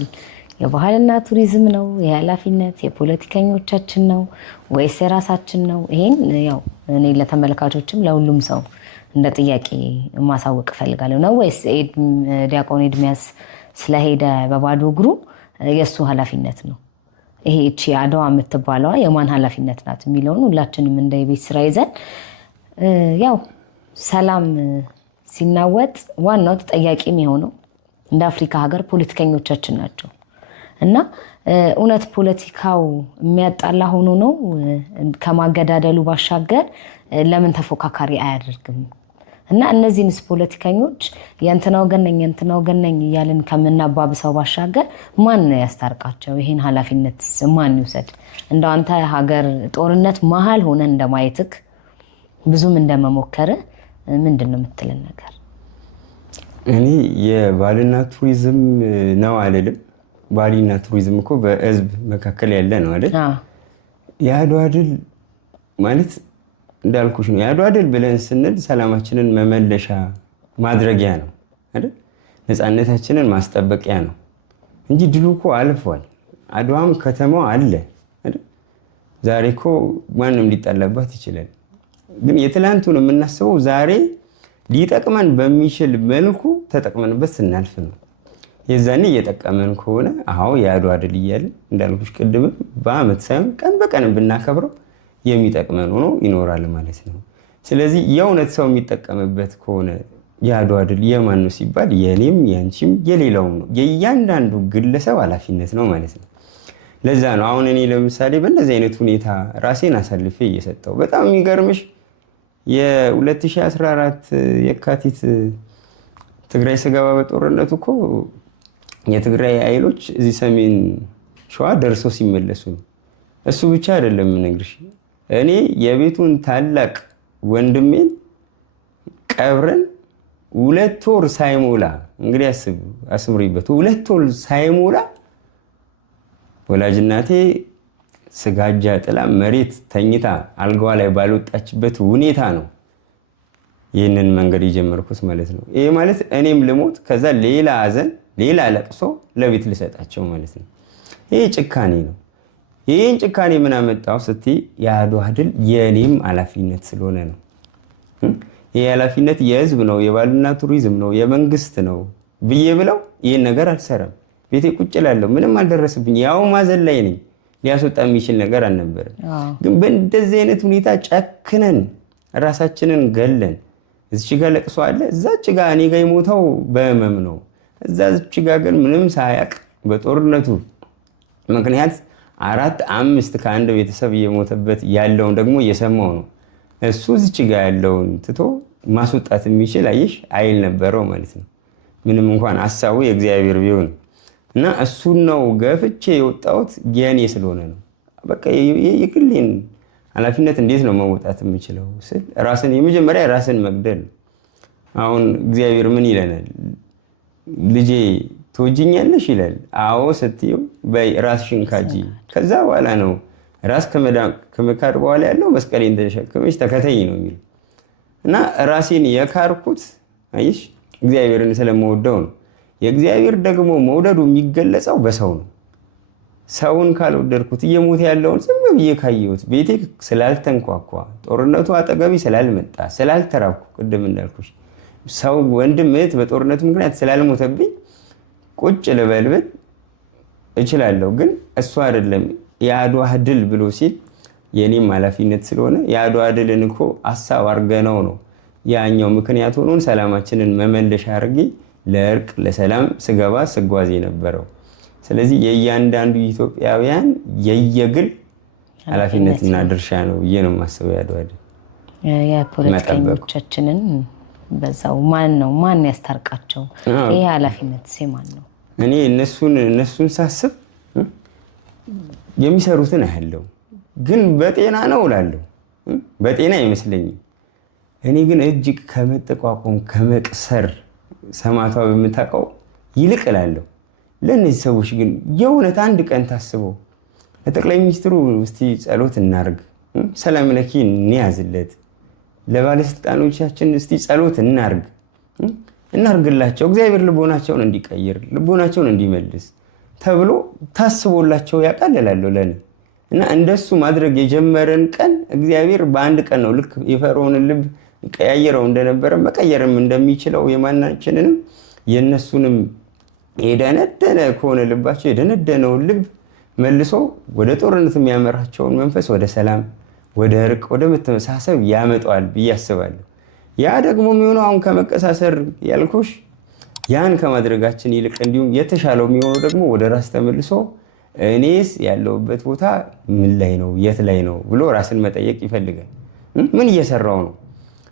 የባህልና ቱሪዝም ነው የኃላፊነት የፖለቲከኞቻችን ነው ወይስ የራሳችን ነው? ይሄን ያው እኔ ለተመልካቾችም ለሁሉም ሰው እንደ ጥያቄ ማሳወቅ እፈልጋለሁ። ነው ወይስ ዲያቆን ኤድሚያስ ስለሄደ በባዶ እግሩ የእሱ ኃላፊነት ነው? ይሄ እቺ አድዋ የምትባለዋ የማን ኃላፊነት ናት የሚለውን ሁላችንም እንደ ቤት ስራ ይዘን ያው ሰላም ሲናወጥ ዋናው ተጠያቂ የሚሆነው እንደ አፍሪካ ሀገር ፖለቲከኞቻችን ናቸው። እና እውነት ፖለቲካው የሚያጣላ ሆኖ ነው ከማገዳደሉ ባሻገር ለምን ተፎካካሪ አያደርግም? እና እነዚህንስ ፖለቲከኞች የእንትና ወገን ነኝ እያልን ከምናባብሰው ባሻገር ማን ያስታርቃቸው? ይሄን ኃላፊነት ማን ይውሰድ? እንደው አንተ ሀገር ጦርነት መሀል ሆነ እንደማየትክ ብዙም እንደመሞከር ምንድን ነው የምትለን ነገር? እኔ የባህልና ቱሪዝም ነው አልልም። ባህልና ቱሪዝም እኮ በህዝብ መካከል ያለ ነው አይደል? የአድዋ ድል ማለት እንዳልኩሽ ነው። የአድዋ ድል ብለን ስንል ሰላማችንን መመለሻ ማድረጊያ ነው አይደል? ነፃነታችንን ማስጠበቂያ ነው እንጂ ድሉ እኮ አልፏል። አድዋም ከተማው አለ አይደል? ዛሬ እኮ ማንም ሊጣላባት ይችላል። ግን የትላንቱን የምናስበው ዛሬ ሊጠቅመን በሚችል መልኩ ተጠቅመንበት ስናልፍ ነው። የዛኔ እየጠቀመን ከሆነ አዎ የአድዋ ድል እያልን እንዳልኩሽ ቅድምም በአመት ሳይሆን ቀን በቀን ብናከብረው የሚጠቅመን ሆኖ ይኖራል ማለት ነው። ስለዚህ የእውነት ሰው የሚጠቀምበት ከሆነ የአድዋ ድል የማን ነው ሲባል የኔም ያንቺም የሌላውም ነው። የእያንዳንዱ ግለሰብ ኃላፊነት ነው ማለት ነው። ለዛ ነው አሁን እኔ ለምሳሌ በእንደዚህ አይነት ሁኔታ ራሴን አሳልፌ እየሰጠው በጣም የሚገርምሽ የ2014 የካቲት ትግራይ ስገባ በጦርነቱ እኮ የትግራይ ኃይሎች እዚህ ሰሜን ሸዋ ደርሰው ሲመለሱ ነው። እሱ ብቻ አይደለም የምነግርሽ፣ እኔ የቤቱን ታላቅ ወንድሜን ቀብረን 2 ወር ሳይሞላ እንግዲህ አስምሪበት 2 ወር ሳይሞላ ወላጅናቴ ስጋጃ ጥላ መሬት ተኝታ አልጋዋ ላይ ባልወጣችበት ሁኔታ ነው ይህንን መንገድ የጀመርኩት ማለት ነው። ይሄ ማለት እኔም ልሞት ከዛ ሌላ ሀዘን ሌላ ለቅሶ ለቤት ልሰጣቸው ማለት ነው። ይሄ ጭካኔ ነው። ይህን ጭካኔ ምን አመጣው ስትይ የአድዋ ድል የኔም ኃላፊነት ስለሆነ ነው። ይህ ኃላፊነት የህዝብ ነው፣ የባህልና ቱሪዝም ነው፣ የመንግስት ነው ብዬ ብለው ይህን ነገር አልሰራም። ቤቴ ቁጭ እላለሁ፣ ምንም አልደረስብኝ፣ ያው ማዘን ላይ ነኝ። ሊያስወጣ የሚችል ነገር አልነበረም። ግን በእንደዚህ አይነት ሁኔታ ጨክነን ራሳችንን ገለን እዚች ጋር ለቅሶ አለ፣ እዛች ጋር እኔ ጋር የሞተው በህመም ነው፣ እዛች ጋር ግን ምንም ሳያቅ በጦርነቱ ምክንያት 4 5 ከአንድ ቤተሰብ እየሞተበት ያለውን ደግሞ እየሰማው ነው። እሱ እዚች ጋር ያለውን ትቶ ማስወጣት የሚችል አየሽ አይል ነበረው ማለት ነው። ምንም እንኳን ሀሳቡ የእግዚአብሔር ቢሆን እና እሱን ነው ገፍቼ የወጣሁት የኔ ስለሆነ ነው። በቃ የግሌን ኃላፊነት እንዴት ነው መወጣት የምችለው ስል ራስን የመጀመሪያ ራስን መግደል። አሁን እግዚአብሔር ምን ይለናል? ልጄ ትወጂኛለሽ ይላል። አዎ ስትይው በይ ራስሽን ካጂ። ከዛ በኋላ ነው ራስ ከመካድ በኋላ ያለው መስቀሌን ተሸክመሽ ተከተኝ ነው የሚለው እና ራሴን የካርኩት አይሽ እግዚአብሔርን ስለመወደው ነው። የእግዚአብሔር ደግሞ መውደዱ የሚገለጸው በሰው ነው። ሰውን ካልወደድኩት እየሞተ ያለውን ዝም ብዬ ካየሁት ቤቴ ስላልተንኳኳ ጦርነቱ አጠገቢ ስላልመጣ ስላልተራብኩ ቅድም እንዳልኩሽ ሰው ወንድም እህት በጦርነቱ ምክንያት ስላልሞተብኝ ቁጭ ልበልብል እችላለሁ። ግን እሱ አይደለም የአድዋ ድል ብሎ ሲል የኔም ኃላፊነት ስለሆነ የአድዋ ድልን እኮ ሀሳብ አድርገነው ነው ያኛው ምክንያት ሆኖን ሰላማችንን መመለሻ አድርጌ ለእርቅ ለሰላም ስገባ ስጓዝ የነበረው። ስለዚህ የእያንዳንዱ ኢትዮጵያውያን የየግል ኃላፊነትና ድርሻ ነው ብዬ ነው የማስበው። የአድዋ ድል የፖለቲከኞቻችንን በዛው ማን ያስታርቃቸው? ይሄ ኃላፊነት ማን ነው? እኔ እነሱን ሳስብ የሚሰሩትን አያለው፣ ግን በጤና ነው እላለሁ። በጤና አይመስለኝም። እኔ ግን እጅግ ከመጠቋቆም ከመቅሰር ሰማዕቷ በምታውቀው ይልቅ እላለሁ። ለእነዚህ ሰዎች ግን የእውነት አንድ ቀን ታስበው ለጠቅላይ ሚኒስትሩ እስቲ ጸሎት እናርግ፣ ሰላም ለኪ እንያዝለት፣ ለባለስልጣኖቻችን እስቲ ጸሎት እናርግላቸው፣ እግዚአብሔር ልቦናቸውን እንዲቀይር ልቦናቸውን እንዲመልስ ተብሎ ታስቦላቸው ያቃልላለሁ ለኔ። እና እንደሱ ማድረግ የጀመረን ቀን እግዚአብሔር በአንድ ቀን ነው ልክ የፈርዖንን ልብ ቀያየረው እንደነበረ መቀየርም እንደሚችለው የማናችንንም የነሱንም የደነደነ ከሆነ ልባቸው የደነደነውን ልብ መልሶ ወደ ጦርነት የሚያመራቸውን መንፈስ ወደ ሰላም፣ ወደ እርቅ፣ ወደ መተመሳሰብ ያመጣዋል ብዬ አስባለሁ። ያ ደግሞ የሚሆነው አሁን ከመቀሳሰር ያልኩሽ ያን ከማድረጋችን ይልቅ እንዲሁም የተሻለው የሚሆነው ደግሞ ወደ ራስ ተመልሶ እኔስ ያለውበት ቦታ ምን ላይ ነው የት ላይ ነው ብሎ ራስን መጠየቅ ይፈልጋል። ምን እየሰራው ነው?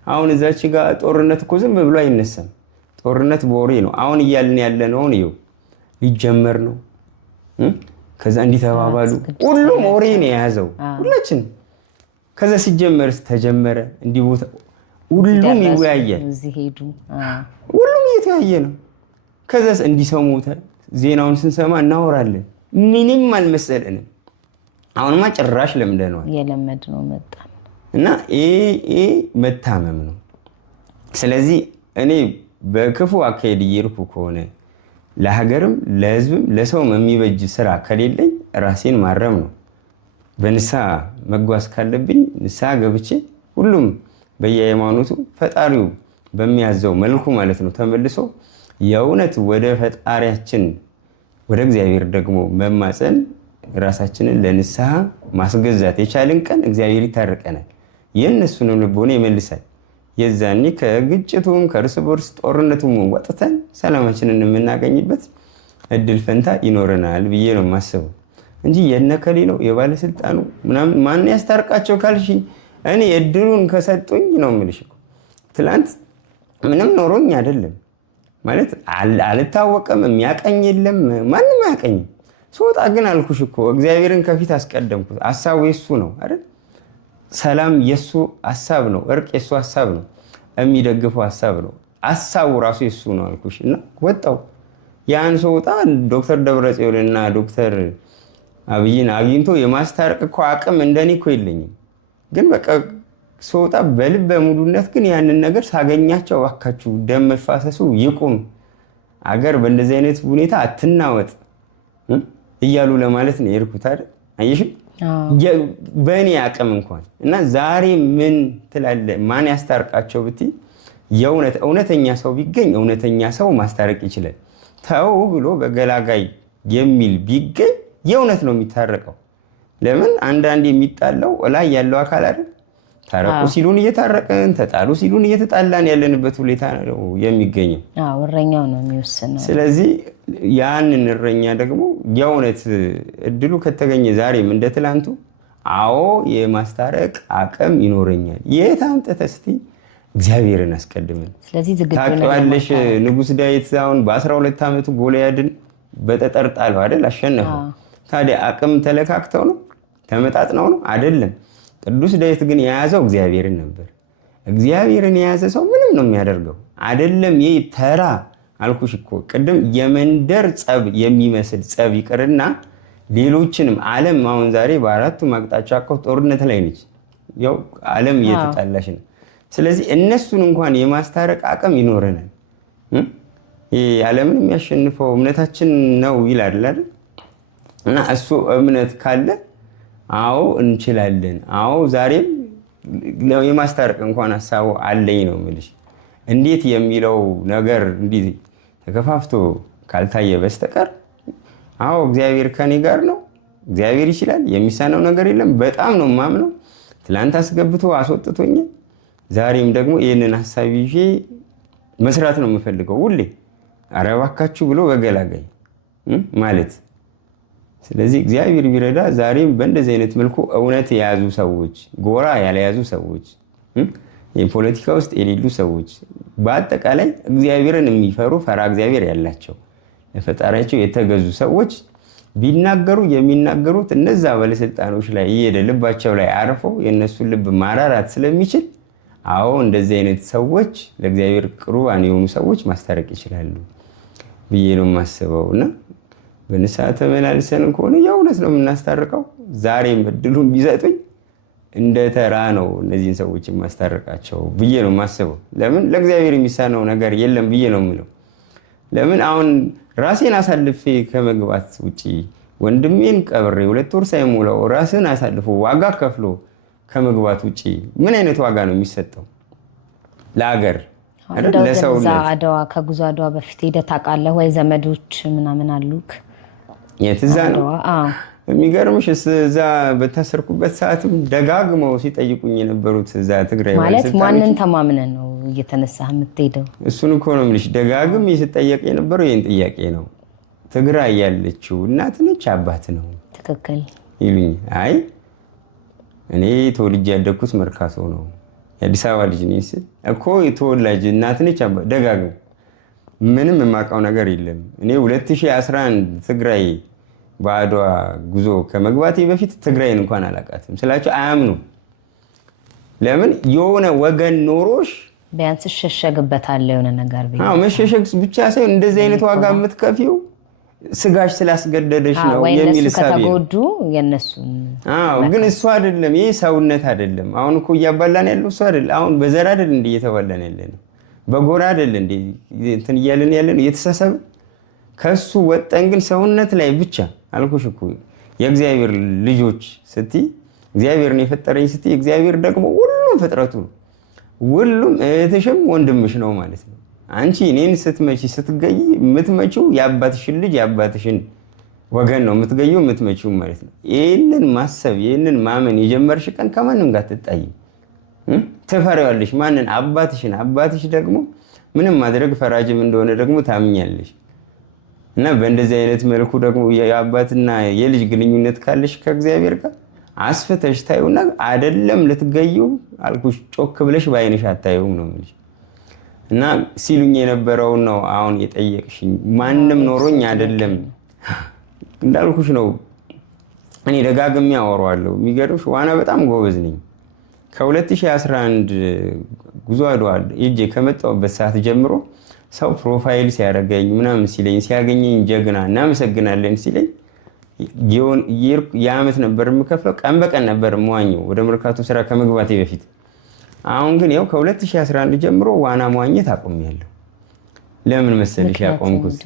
አሁን እዛች ጋር ጦርነት እኮ ዝም ብሎ አይነሳም። ጦርነት በወሬ ነው። አሁን እያልን ያለነውን ይኸው ሊጀመር ነው። ከዛ እንዲተባባሉ ሁሉም ወሬ ነው የያዘው ሁላችን። ከዛ ሲጀመርስ ተጀመረ እንዲህ ቦታ ሁሉም ይወያያል። ሁሉም እየተወያየ ነው። ከዛስ እንዲህ ሰው ሞተ፣ ዜናውን ስንሰማ እናወራለን። ምንም አልመሰለንም። አሁንማ ጭራሽ ለምደነዋል። የለመድነው መጣ እና ይሄ መታመም ነው። ስለዚህ እኔ በክፉ አካሄድ እየሄድኩ ከሆነ ለሀገርም ለሕዝብም ለሰውም የሚበጅ ስራ ከሌለኝ ራሴን ማረም ነው። በንስሐ መጓዝ ካለብኝ ንስሐ ገብቼ ሁሉም በየሃይማኖቱ ፈጣሪው በሚያዘው መልኩ ማለት ነው ተመልሶ የእውነት ወደ ፈጣሪያችን ወደ እግዚአብሔር ደግሞ መማፀን ራሳችንን ለንስሐ ማስገዛት የቻልን ቀን እግዚአብሔር ይታረቀናል። የእነሱንም ልቦና ይመልሳል። የዛኔ ከግጭቱም ከእርስ በርስ ጦርነቱም ወጥተን ሰላማችንን የምናገኝበት እድል ፈንታ ይኖረናል ብዬ ነው የማስበው እንጂ የነከሌ ነው የባለስልጣኑ ምናምን ማን ያስታርቃቸው ካልሽኝ እኔ እድሉን ከሰጡኝ ነው የምልሽ። ትላንት ምንም ኖሮኝ አይደለም ማለት አልታወቀም፣ የሚያቀኝ የለም፣ ማንም አያቀኝም። ስወጣ ግን አልኩሽ እኮ እግዚአብሔርን ከፊት አስቀደምኩት። ሀሳቡ የሱ ነው አይደል? ሰላም የሱ ሀሳብ ነው፣ እርቅ የሱ ሀሳብ ነው፣ የሚደግፈው ሀሳብ ነው። ሀሳቡ ራሱ የሱ ነው አልኩሽ እና ወጣው። ያን ስወጣ ዶክተር ደብረጽዮንና ዶክተር አብይን አግኝቶ የማስታረቅ እኮ አቅም እንደኔ እኮ የለኝም። ግን በቃ ስወጣ በልበ ሙሉነት ግን ያንን ነገር ሳገኛቸው እባካችሁ ደም መፋሰሱ ይቁም፣ አገር በእንደዚህ አይነት ሁኔታ አትናወጥ እያሉ ለማለት ነው የሄድኩት አይደል? አየሽም በእኔ አቅም እንኳን እና ዛሬ ምን ትላለ? ማን ያስታርቃቸው ብትይ የእውነት እውነተኛ ሰው ቢገኝ እውነተኛ ሰው ማስታረቅ ይችላል። ተው ብሎ በገላጋይ የሚል ቢገኝ የእውነት ነው የሚታረቀው። ለምን አንዳንድ የሚጣለው ላይ ያለው አካል አይደል? ታረቁ ሲሉን እየታረቀን ተጣሉ ሲሉን እየተጣላን ያለንበት ሁኔታ ነው የሚገኘው። እረኛው ነው የሚወስነው። ስለዚህ ያንን እረኛ ደግሞ የእውነት እድሉ ከተገኘ ዛሬም እንደ ትላንቱ አዎ የማስታረቅ አቅም ይኖረኛል። የት አምጥተህ እስቲ እግዚአብሔርን አስቀድመን። ታውቂዋለሽ ንጉሥ ዳዊት አሁን በ12 ዓመቱ ጎልያድን በጠጠር ጣለው አይደል? አሸነፈው። ታዲያ አቅም ተለካክተው ነው ተመጣጥነው ነው አይደለም። ቅዱስ ዳዊት ግን የያዘው እግዚአብሔርን ነበር። እግዚአብሔርን የያዘ ሰው ምንም ነው የሚያደርገው አይደለም። ይሄ ተራ አልኩሽ እኮ ቅድም የመንደር ጸብ የሚመስል ጸብ ይቅርና ሌሎችንም ዓለም አሁን ዛሬ በአራቱም አቅጣጫ እኮ ጦርነት ላይ ነች። ያው ዓለም እየተጣላሽ ነው። ስለዚህ እነሱን እንኳን የማስታረቅ አቅም ይኖረናል። ዓለምን የሚያሸንፈው እምነታችን ነው ይላል አይደል? እና እሱ እምነት ካለ አዎ እንችላለን። አዎ ዛሬም የማስታረቅ እንኳን ሀሳቡ አለኝ ነው የምልሽ። እንዴት የሚለው ነገር እንዲህ ተከፋፍቶ ካልታየ በስተቀር አዎ እግዚአብሔር ከኔ ጋር ነው፣ እግዚአብሔር ይችላል፣ የሚሳነው ነገር የለም። በጣም ነው የማምነው። ትላንት አስገብቶ አስወጥቶኛል። ዛሬም ደግሞ ይህንን ሀሳብ ይዤ መስራት ነው የምፈልገው ሁሌ። ኧረ እባካችሁ ብሎ በገላጋይ ማለት። ስለዚህ እግዚአብሔር ቢረዳ ዛሬም በእንደዚህ አይነት መልኩ እውነት የያዙ ሰዎች፣ ጎራ ያልያዙ ሰዎች፣ የፖለቲካ ውስጥ የሌሉ ሰዎች፣ በአጠቃላይ እግዚአብሔርን የሚፈሩ ፈራ እግዚአብሔር ያላቸው ለፈጣሪያቸው የተገዙ ሰዎች ቢናገሩ የሚናገሩት እነዛ ባለስልጣኖች ላይ እየሄደ ልባቸው ላይ አርፈው የእነሱን ልብ ማራራት ስለሚችል አዎ እንደዚህ አይነት ሰዎች ለእግዚአብሔር ቅሩባን የሆኑ ሰዎች ማስታረቅ ይችላሉ ብዬ ነው የማስበው። እና በንስሐ ተመላልሰን ከሆነ የእውነት ነው የምናስታርቀው። ዛሬም እድሉን ቢሰጡኝ እንደ ተራ ነው እነዚህን ሰዎች የማስታርቃቸው ብዬ ነው የማስበው። ለምን ለእግዚአብሔር የሚሳነው ነገር የለም ብዬ ነው የምለው። ለምን አሁን ራሴን አሳልፌ ከመግባት ውጭ ወንድሜን ቀብሬ 2 ወር ሳይሞላው ራስን አሳልፎ ዋጋ ከፍሎ ከመግባት ውጭ ምን አይነት ዋጋ ነው የሚሰጠው ለሀገር ለሰው? አድዋ ከጉዞ አድዋ በፊት ሄደህ ታውቃለህ ወይ? ዘመዶች ምናምን አሉክ? የት? እዛ ነው የሚገርምሽ። እዛ በታሰርኩበት ሰዓትም ደጋግመው ሲጠይቁኝ የነበሩት እዛ ትግራይ ማለት ማንን ተማምነህ ነው እየተነሳህ የምትሄደው? እሱን እኮ ነው የምልሽ። ደጋግም ስጠየቅ የነበረው ይህን ጥያቄ ነው። ትግራይ ያለችው እናት ነች አባት ነው? ትክክል ይሉኝ። አይ እኔ ተወልጄ ያደግኩት መርካቶ ነው፣ የአዲስ አበባ ልጅ ነኝ ስል እኮ የተወላጅ እናት ነች አባት። ደጋግም ምንም የማውቀው ነገር የለም። እኔ 2011 ትግራይ በአድዋ ጉዞ ከመግባቴ በፊት ትግራይን እንኳን አላውቃትም ስላቸው አያምኑ። ለምን የሆነ ወገን ኖሮሽ ቢያንስ ሸሸግበታል የሆነ ነገር ቢሆን። አዎ መሸሸግ ብቻ ሳይሆን እንደዚህ አይነት ዋጋ የምትከፊው ስጋሽ ስላስገደደሽ ነው የሚል ሳቢ ነው። ከተጎዱ የነሱ ግን እሱ አይደለም። ይሄ ሰውነት አይደለም። አሁን እኮ እያባላን ያለው እሱ አይደለም። አሁን በዘር አይደል እንደ እየተባላን ያለን፣ በጎራ አይደል እንደ እንትን እያለን ያለን እየተሳሰብን። ከሱ ወጠን ግን ሰውነት ላይ ብቻ አልኩሽ እኮ የእግዚአብሔር ልጆች ስትይ እግዚአብሔርን የፈጠረኝ ስትይ እግዚአብሔር ደግሞ ሁሉም ፍጥረቱ ነው። ሁሉም እህትሽም ወንድምሽ ነው ማለት ነው። አንቺ እኔን ስትመጪ ስትገይ የምትመጪው የአባትሽን ልጅ የአባትሽን ወገን ነው የምትገየው የምትመጪው ማለት ነው። ይህንን ማሰብ ይህንን ማመን የጀመርሽ ቀን ከማንም ጋር ትጣይም ትፈሪዋለሽ። ማንን? አባትሽን። አባትሽ ደግሞ ምንም ማድረግ ፈራጅም እንደሆነ ደግሞ ታምኛለሽ። እና በእንደዚህ አይነት መልኩ ደግሞ የአባትና የልጅ ግንኙነት ካለሽ ከእግዚአብሔር ጋር አስፍተሽ ታዩና አይደለም ልትገዩ አልኩሽ ጮክ ብለሽ ባይንሽ አታዩም ነው የምልሽ። እና ሲሉኝ የነበረውን ነው አሁን የጠየቅሽኝ። ማንም ኖሮኝ አይደለም እንዳልኩሽ ነው። እኔ ደጋግሜ አወራዋለሁ። የሚገርምሽ ዋና በጣም ጎበዝ ነኝ። ከ2011 ጉዞ አድዋ ሄጄ ከመጣሁበት ሰዓት ጀምሮ ሰው ፕሮፋይል ሲያደርገኝ ምናምን ሲለኝ ሲያገኘኝ ጀግና እናመሰግናለን ሲለኝ የዓመት ነበር የምከፍለው። ቀን በቀን ነበር መዋኘው ወደ መርካቶ ስራ ከመግባቴ በፊት። አሁን ግን ያው ከ2011 ጀምሮ ዋና መዋኘት አቆሚያለሁ። ለምን መሰለሽ ያቆምኩት?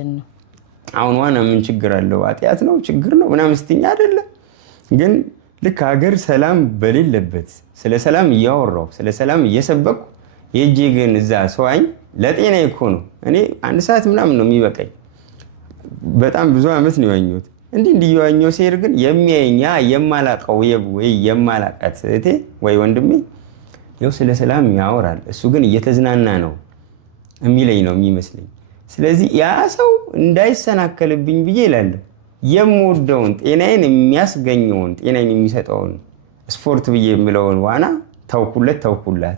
አሁን ዋና ምን ችግር አለው? ኃጢአት ነው ችግር ነው ምናምን ስትይኝ አይደለም። ግን ልክ ሀገር ሰላም በሌለበት ስለ ሰላም እያወራሁ ስለ ሰላም እየሰበኩ የእጄ ግን እዛ ሰዋኝ ለጤና እኮ ነው። እኔ 1 ሰዓት ምናምን ነው የሚበቃኝ። በጣም ብዙ ዓመት ነው የዋኘሁት። እንዲህ እየዋኘሁ ሲሄድ ግን የሚያየኝ የማላቀው ወይ የማላቃት እህቴ ወይ ወንድሜ ያው ስለ ሰላም ያወራል፣ እሱ ግን እየተዝናና ነው የሚለኝ ነው የሚመስለኝ። ስለዚህ ያ ሰው እንዳይሰናከልብኝ ብዬ እላለሁ የምወደውን ጤናዬን የሚያስገኘውን ጤናዬን የሚሰጠውን ስፖርት ብዬ የምለውን ዋና ተውኩላት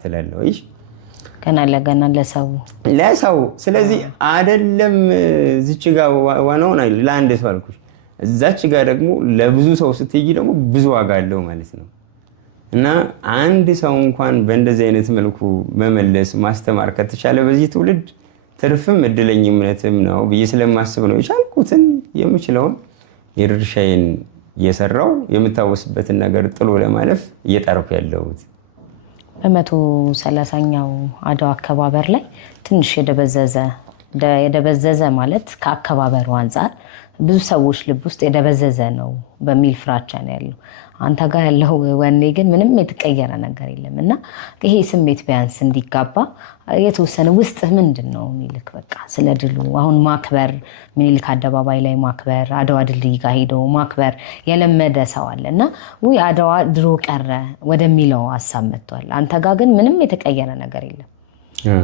እላለሁ። እሺ ገና ለገና ለሰው ስለዚህ አይደለም እዚች ጋር ዋናውን ለአንድ ሰው አልኩሽ፣ እዛች ጋር ደግሞ ለብዙ ሰው ስትሄጂ ደግሞ ብዙ ዋጋ አለው ማለት ነው። እና አንድ ሰው እንኳን በእንደዚህ አይነት መልኩ መመለስ ማስተማር ከተቻለ በዚህ ትውልድ ትርፍም እድለኝነትም ነው ብዬ ስለማስብ ነው የቻልኩትን የምችለውን የድርሻዬን እየሰራው የምታወስበትን ነገር ጥሎ ለማለፍ እየጣርኩ ያለሁት። በ130ኛው አድዋ አከባበር ላይ ትንሽ የደበዘዘ ማለት ከአከባበሩ አንጻር ብዙ ሰዎች ልብ ውስጥ የደበዘዘ ነው በሚል ፍራቻ ነው ያለው። አንተ ጋር ያለው ወኔ ግን ምንም የተቀየረ ነገር የለም እና ይሄ ስሜት ቢያንስ እንዲጋባ የተወሰነ ውስጥ ምንድን ነው የሚልክ በቃ ስለ ድሉ አሁን ማክበር ምኒልክ አደባባይ ላይ ማክበር አድዋ ድልድይ ጋር ሄዶ ማክበር የለመደ ሰው አለ እና ውይ አድዋ ድሮ ቀረ ወደሚለው ሀሳብ መጥቷል። አንተ ጋር ግን ምንም የተቀየረ ነገር የለም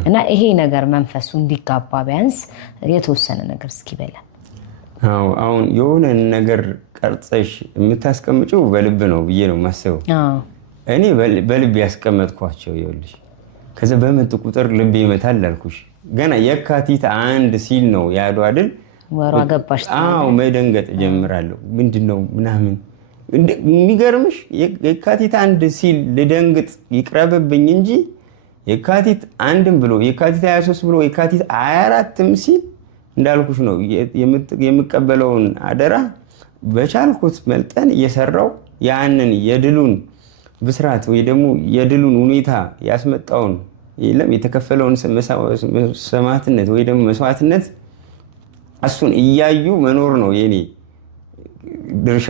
እና ይሄ ነገር መንፈሱ እንዲጋባ ቢያንስ የተወሰነ ነገር እስኪ በለን። አሁን የሆነ ነገር ቀርጸሽ የምታስቀምጪው በልብ ነው ብዬ ነው የማስበው። እኔ በልብ ያስቀመጥኳቸው ይኸውልሽ፣ ከዛ በመጡ ቁጥር ልብ ይመታል አልኩሽ። ገና የካቲት 1 ሲል ነው የአድዋ ድል ወሯ ገባሽ። መደንገጥ ጀምራለሁ። ምንድነው ምናምን የሚገርምሽ የካቲት 1 ሲል ልደንግጥ ይቅረብብኝ እንጂ የካቲት 1 ብሎ የካቲት 23 ብሎ የካቲት 24 ሲል እንዳልኩሽ ነው የምቀበለውን አደራ በቻልኩት መልጠን እየሰራው ያንን የድሉን ብስራት ወይ ደግሞ የድሉን ሁኔታ ያስመጣውን የለም የተከፈለውን ሰማዕትነት ወይ ደግሞ መስዋዕትነት እሱን እያዩ መኖር ነው የኔ ድርሻ።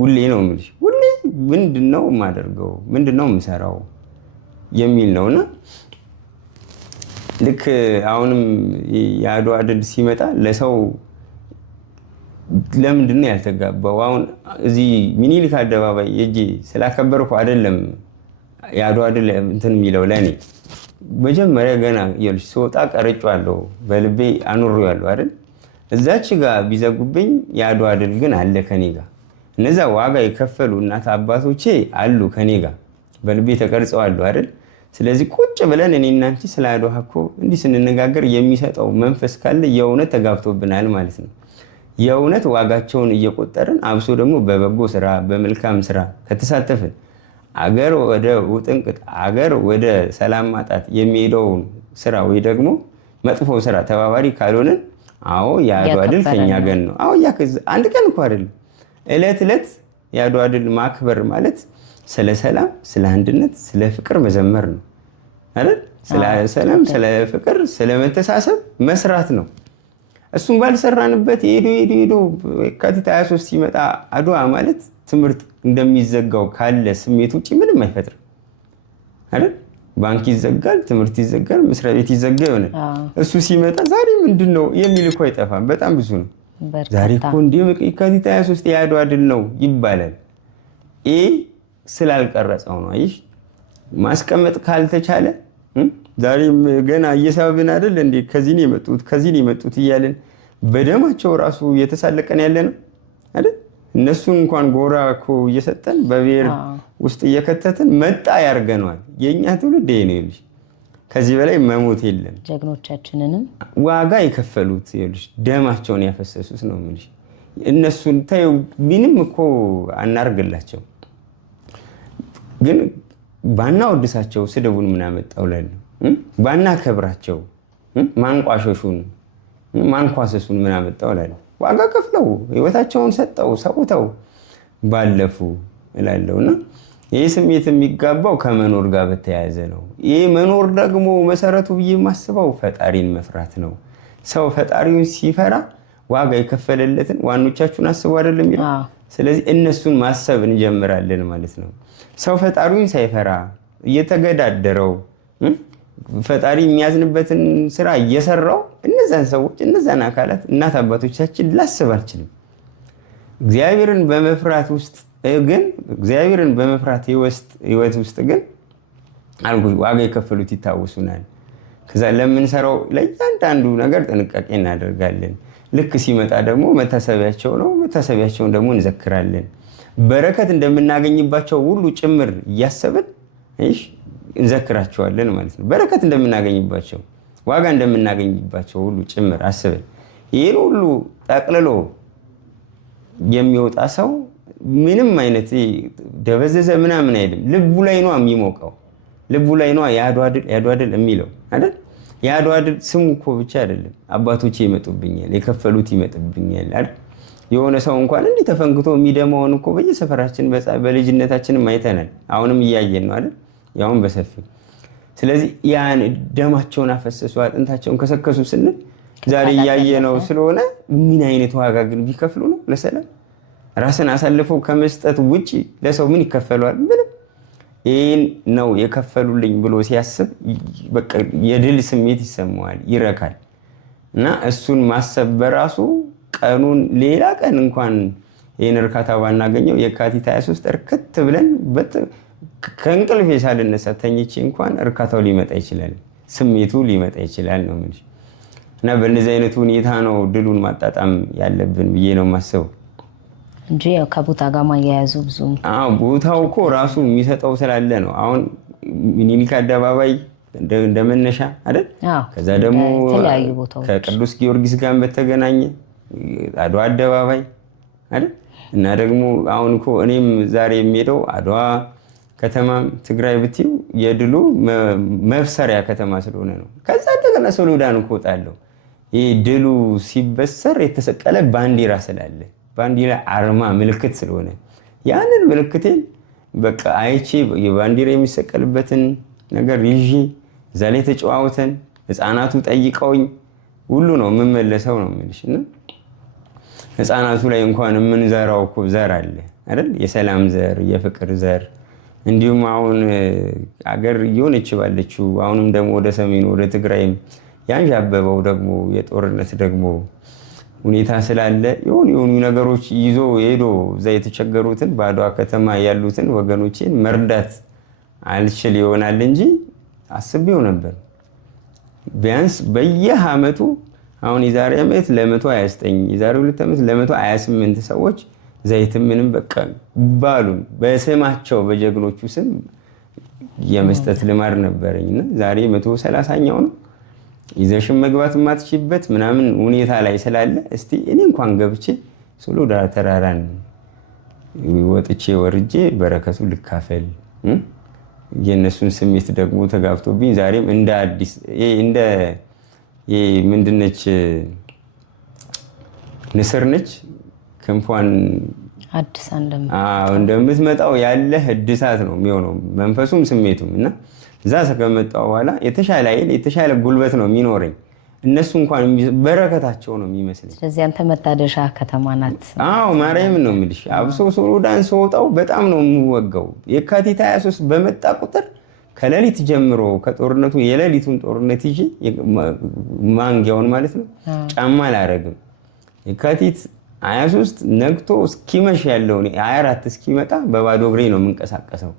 ሁሌ ነው የምልሽ፣ ሁሌ ምንድነው የማደርገው ምንድነው የምሰራው የሚል ነውና ልክ አሁንም የአድዋ ድል ሲመጣ ለሰው ለምንድነው ያልተጋባው? አሁን እዚህ ምኒልክ አደባባይ እጂ ስላከበርኩ አይደለም የአድዋ ድል እንትን የሚለው ለኔ መጀመሪያ ገና ይልሽ ስወጣ ቀርጬዋለሁ፣ በልቤ አኑሬዋለሁ አይደል? እዛች ጋር ቢዘጉብኝ የአድዋ ድል ግን አለ ከኔ ጋር። እነዛ ዋጋ የከፈሉ እናት አባቶቼ አሉ ከኔ ጋር በልቤ ተቀርጸዋል አይደል? ስለዚህ ቁጭ ብለን እኔ እና አንቺ ስለ አድዋ እኮ እንዲህ ስንነጋገር የሚሰጠው መንፈስ ካለ የእውነት ተጋብቶብናል ማለት ነው። የእውነት ዋጋቸውን እየቆጠርን አብሶ ደግሞ በበጎ ስራ በመልካም ስራ ከተሳተፍን አገር ወደ ውጥንቅጥ አገር ወደ ሰላም ማጣት የሚሄደውን ስራ ወይ ደግሞ መጥፎ ስራ ተባባሪ ካልሆንን አዎ የአድዋ ድል ከኛ ገን ነው። አዎ አንድ ቀን እኮ አይደለም እለት እለት የአድዋ ድል ማክበር ማለት ስለ ሰላም ስለ አንድነት ስለ ፍቅር መዘመር ነው አይደል? ስለ ሰላም ስለ ፍቅር ስለ መተሳሰብ መስራት ነው። እሱን ባልሰራንበት ሄዶ የካቲት 23 ሲመጣ አድዋ ማለት ትምህርት እንደሚዘጋው ካለ ስሜት ውጪ ምንም አይፈጥርም አይደል? ባንክ ይዘጋል፣ ትምህርት ይዘጋል፣ መስሪያ ቤት ይዘጋ ይሆናል። እሱ ሲመጣ ዛሬ ምንድነው የሚል እኮ አይጠፋም። በጣም ብዙ ነው። ዛሬ እኮ እንደ የካቲት 23 የአድዋ ድል ነው ይባላል። ይሄ ስላልቀረጸው ነው። አይሽ ማስቀመጥ ካልተቻለ ዛሬም ገና እየሳብን አይደል እንዴ ከዚህ ነው የመጡት እያለን በደማቸው ራሱ እየተሳለቀን ያለ ነው አይደል? እነሱን እንኳን ጎራ እኮ እየሰጠን በብሔር ውስጥ እየከተትን መጣ ያርገናል። የኛ ትውልድ ይሄ ነው ይልሽ፣ ከዚህ በላይ መሞት የለም። ጀግኖቻችንንም ዋጋ የከፈሉት ይልሽ ደማቸውን ያፈሰሱት ነው የሚልሽ። እነሱን ታዩ ምንም እኮ አናርግላቸው፣ ግን ባናወድሳቸው ስደቡን ምን አመጣው ላለው ባናከብራቸው ማንቋሸሹን ማንኳሰሱን ምን አመጣው ላለው ዋጋ ከፍለው ህይወታቸውን ሰውተው ባለፉ እላለሁና ይህ ስሜት የሚጋባው ከመኖር ጋር በተያያዘ ነው። ይህ መኖር ደግሞ መሰረቱ ብዬ የማስበው ፈጣሪን መፍራት ነው። ሰው ፈጣሪውን ሲፈራ ዋጋ የከፈለለትን ዋኖቻችሁን አስቡ አይደለም የሚለው። ስለዚህ እነሱን ማሰብ እንጀምራለን ማለት ነው። ሰው ፈጣሪውን ሳይፈራ እየተገዳደረው ፈጣሪ የሚያዝንበትን ስራ እየሰራው እነዛን ሰዎች እነዛን አካላት እናት አባቶቻችን ላስብ አልችልም። እግዚአብሔርን በመፍራት ውስጥ ግን እግዚአብሔርን በመፍራት ህይወት ውስጥ ግን አልኩ ዋጋ የከፈሉት ይታወሱናል። ከዛ ለምንሰራው ለእያንዳንዱ ነገር ጥንቃቄ እናደርጋለን። ልክ ሲመጣ ደግሞ መታሰቢያቸው ነው፣ መታሰቢያቸውን ደግሞ እንዘክራለን። በረከት እንደምናገኝባቸው ሁሉ ጭምር እያሰብን እንዘክራቸዋለን ማለት ነው። በረከት እንደምናገኝባቸው ዋጋ እንደምናገኝባቸው ሁሉ ጭምር አስበን ይህን ሁሉ ጠቅልሎ የሚወጣ ሰው ምንም አይነት ደበዘዘ ምናምን አይልም። ልቡ ላይ ነው የሚሞቀው፣ ልቡ ላይ ነው የአድዋ ድል የሚለው አይደል? የአድዋ ድል ስሙ እኮ ብቻ አይደለም። አባቶቼ ይመጡብኛል፣ የከፈሉት ይመጡብኛል አይደል? የሆነ ሰው እንኳን እንዲህ ተፈንክቶ የሚደማውን እኮ በየሰፈራችን በልጅነታችንም አይተናል። አሁንም እያየን ነው አይደል? ያውን በሰፊው ስለዚህ ያን ደማቸውን አፈሰሱ አጥንታቸውን ከሰከሱ ስንል ዛሬ እያየነው ስለሆነ ምን አይነት ዋጋ ግን ቢከፍሉ ነው ለሰላም? ራስን አሳልፈው ከመስጠት ውጪ ለሰው ምን ይከፈለዋል? ምንም። ይህን ነው የከፈሉልኝ ብሎ ሲያስብ በቃ የድል ስሜት ይሰማዋል፣ ይረካል። እና እሱን ማሰብ በራሱ ቀኑን ሌላ ቀን እንኳን ይህን እርካታ ባናገኘው የካቲት 23 እርክት ብለን ከእንቅልፌ ሳልነሳ ተኝቼ እንኳን እርካታው ሊመጣ ይችላል፣ ስሜቱ ሊመጣ ይችላል ነው የምልሽ። እና በእነዚህ አይነት ሁኔታ ነው ድሉን ማጣጣም ያለብን ብዬ ነው የማስበው እንጂ ያው ከቦታ ጋር ማያያዙ ብዙ ቦታው እኮ ራሱ የሚሰጠው ስላለ ነው። አሁን ሚኒሊክ አደባባይ እንደመነሻ አይደል? ከዛ ደግሞ ከቅዱስ ጊዮርጊስ ጋር በተገናኘ አድዋ አደባባይ አይደል? እና ደግሞ አሁን እኮ እኔም ዛሬ የሚሄደው አድዋ ከተማም ትግራይ ብትዩ የድሉ መብሰሪያ ከተማ ስለሆነ ነው። ከዛ እንደገና ሶሎዳን እኮ እወጣለሁ። ይህ ድሉ ሲበሰር የተሰቀለ ባንዲራ ስላለ ባንዲራ አርማ ምልክት ስለሆነ ያንን ምልክቴን በቃ አይቼ የባንዲራ የሚሰቀልበትን ነገር ይዤ እዛ ላይ ተጨዋውተን ህፃናቱ ጠይቀውኝ ሁሉ ነው የምመለሰው ነው የምልሽ። እና ህፃናቱ ላይ እንኳን የምንዘራው እኮ ዘር አለ አይደል? የሰላም ዘር፣ የፍቅር ዘር እንዲሁም አሁን አገር እየሆነች ባለችው አሁንም ደግሞ ወደ ሰሜኑ ወደ ትግራይም ያንዣበበው ደግሞ የጦርነት ደግሞ ሁኔታ ስላለ የሆኑ ነገሮች ይዞ ሄዶ እዛ የተቸገሩትን በአድዋ ከተማ ያሉትን ወገኖችን መርዳት አልችል ይሆናል እንጂ አስቤው ነበር። ቢያንስ በየዓመቱ አሁን የዛሬ ዓመት ለ129 የዛሬ 2 ዓመት ለ128 ሰዎች ዘይትም ምንም በቃ ባሉን በስማቸው በጀግኖቹ ስም የመስጠት ልማድ ነበረኝና ዛሬ 130ኛው ነው። ይዘሽም መግባት የማትችልበት ምናምን ሁኔታ ላይ ስላለ እስቲ እኔ እንኳን ገብቼ ሶሎዳ ተራራን ወጥቼ ወርጄ በረከቱ ልካፈል። የነሱን ስሜት ደግሞ ተጋብቶብኝ ዛሬም እንደ አዲስ እንደ ምንድነች ንስር ነች ክንፏን አዲስ እንደምትመጣው ያለ እድሳት ነው የሚሆነው መንፈሱም ስሜቱም። እና እዛ ከመጣው በኋላ የተሻለ ኃይል የተሻለ ጉልበት ነው የሚኖረኝ። እነሱ እንኳን በረከታቸው ነው የሚመስለኝ። ስለዚህ አንተ መታደሻ ከተማ ናት። ማርያም ነው የምልሽ። አብሶ ሶሎዳን ስወጣው በጣም ነው የምወጋው። የካቲት 23 በመጣ ቁጥር ከሌሊት ጀምሮ ከጦርነቱ የሌሊቱን ጦርነት ይዤ ማንጊያውን ማለት ነው ጫማ አላረግም። የካቲት 23 ነግቶ እስኪመሽ ያለውን 24 እስኪመጣ በባዶ እግሬ ነው የምንቀሳቀሰው።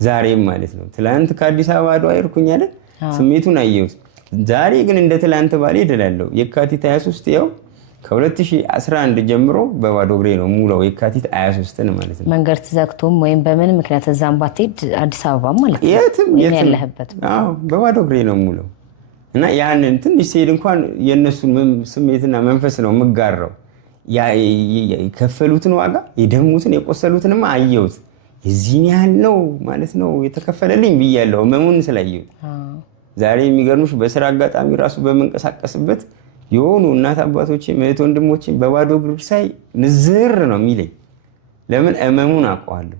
ዛሬም ማለት ነው። ትላንት ከአዲስ አበባ አድዋ ሄድኩኝ አይደል? ስሜቱን አየሁት። ዛሬ ግን እንደ ትላንት ባሌ እድላለሁ። የካቲት 23 ያው ከ2011 ጀምሮ በባዶ እግሬ ነው ሙላው የካቲት 23 ማለት ነው። መንገድ ተዘግቶም ወይም በምን ምክንያት እዛም ባትሄድ አዲስ አበባ ማለት ነው የትም ያለህበት በባዶ እግሬ ነው ሙላው። እና ያንን ትንሽ ሲሄድ እንኳን የእነሱን ስሜትና መንፈስ ነው የምጋራው። የከፈሉትን ዋጋ የደሙትን የቆሰሉትንማ አየሁት። የዚህን ያህል ነው ማለት ነው የተከፈለልኝ ብያለሁ መሙን ስላየሁት። ዛሬ የሚገርምሽ በስራ አጋጣሚ ራሱ በመንቀሳቀስበት የሆኑ እናት አባቶቼ እህት ወንድሞቼ በባዶ እግር ሳይ ንዝር ነው የሚለኝ። ለምን እመሙን አውቀዋለሁ።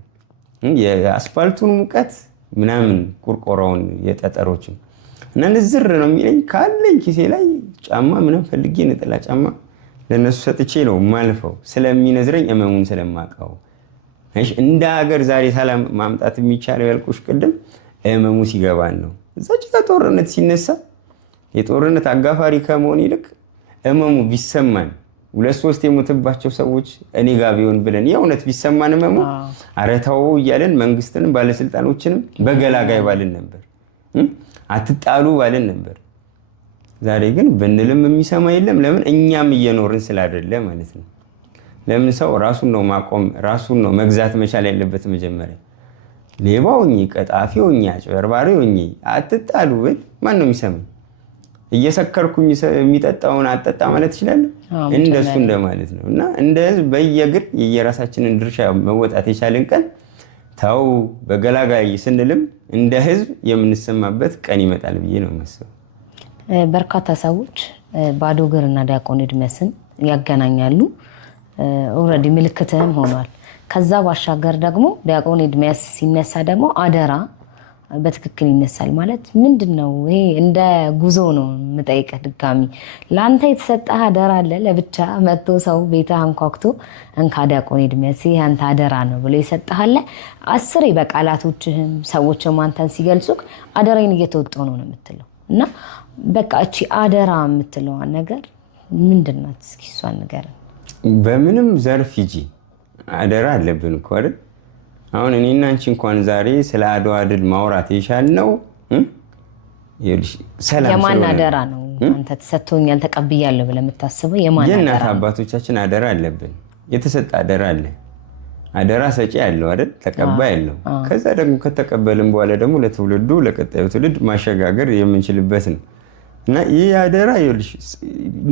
የአስፋልቱን ሙቀት ምናምን ቁርቆራውን የጠጠሮችን እና ንዝር ነው የሚለኝ። ካለኝ ኪሴ ላይ ጫማ ምናምን ፈልጌ ነጠላ ጫማ ለነሱ ሰጥቼ ነው ማልፈው ስለሚነዝረኝ እመሙን ስለማውቀው። እንደ ሀገር ዛሬ ሰላም ማምጣት የሚቻለው ያልኩሽ ቅድም እመሙ ሲገባን ነው። እዛች ጦርነት ሲነሳ የጦርነት አጋፋሪ ከመሆን ይልቅ እመሙ ቢሰማን 2-3 የሞትባቸው ሰዎች እኔ ጋር ቢሆን ብለን የእውነት ቢሰማን እመሙ አረታው እያለን መንግስትንም ባለስልጣኖችንም በገላጋይ ባልን ነበር፣ አትጣሉ ባልን ነበር። ዛሬ ግን ብንልም የሚሰማ የለም። ለምን? እኛም እየኖርን ስላይደለ ማለት ነው። ለምን? ሰው ራሱን ነው ማቆም ራሱን ነው መግዛት መቻል ያለበት መጀመሪያ። ሌባውኝ፣ ቀጣፊውኝ፣ አጭበርባሪውኝ አትጣሉ ብል ማን ነው የሚሰማኝ? እየሰከርኩኝ የሚጠጣውን አጠጣ ማለት ይችላል? እንደሱ እንደማለት ነው። እና እንደ ህዝብ በየግል የየራሳችንን ድርሻ መወጣት የቻልን ቀን ተው በገላጋይ ስንልም እንደ ህዝብ የምንሰማበት ቀን ይመጣል ብዬ ነው የማስበው። በርካታ ሰዎች ባዶ እግርና ዲያቆን ኤድሜስን ያገናኛሉ። ኦልሬዲ ምልክትም ሆኗል። ከዛ ባሻገር ደግሞ ዲያቆን ኤድሜስ ሲነሳ ደግሞ በትክክል ይነሳል ማለት ምንድን ነው? ይሄ እንደ ጉዞ ነው የምጠይቀህ ድጋሚ። ለአንተ የተሰጠህ አደራ አለ ለብቻ መጥቶ ሰው ቤትህ አንኳኩቶ እንካ ዲያቆን ኤርምያስ አንተ አደራ ነው ብሎ ይሰጥሃል። አስሬ በቃላቶችህም ሰዎችም አንተን ሲገልጹክ አደራዬን እየተወጣሁ ነው የምትለው እና በቃ እቺ አደራ የምትለዋን ነገር ምንድን ናት? እስኪ እሷን ንገረን። በምንም ዘርፍ ሂጂ አደራ አለብን እኮ አይደል? አሁን እኔና አንቺ እንኳን ዛሬ ስለ አድዋ ድል ማውራት የቻልነው ሰላም የማን አደራ ነው? አንተ ተሰጥቶኛል ተቀብያለሁ ብለህ የምታስበው የማን አደራ ነው? የእናት አባቶቻችን አደራ አለብን። የተሰጠ አደራ አለ። አደራ ሰጪ ያለው አይደል? ተቀባይ ያለው። ከዛ ደግሞ ከተቀበልን በኋላ ደግሞ ለትውልዱ ለቀጣዩ ትውልድ ማሸጋገር የምንችልበት ነው እና ይህ አደራ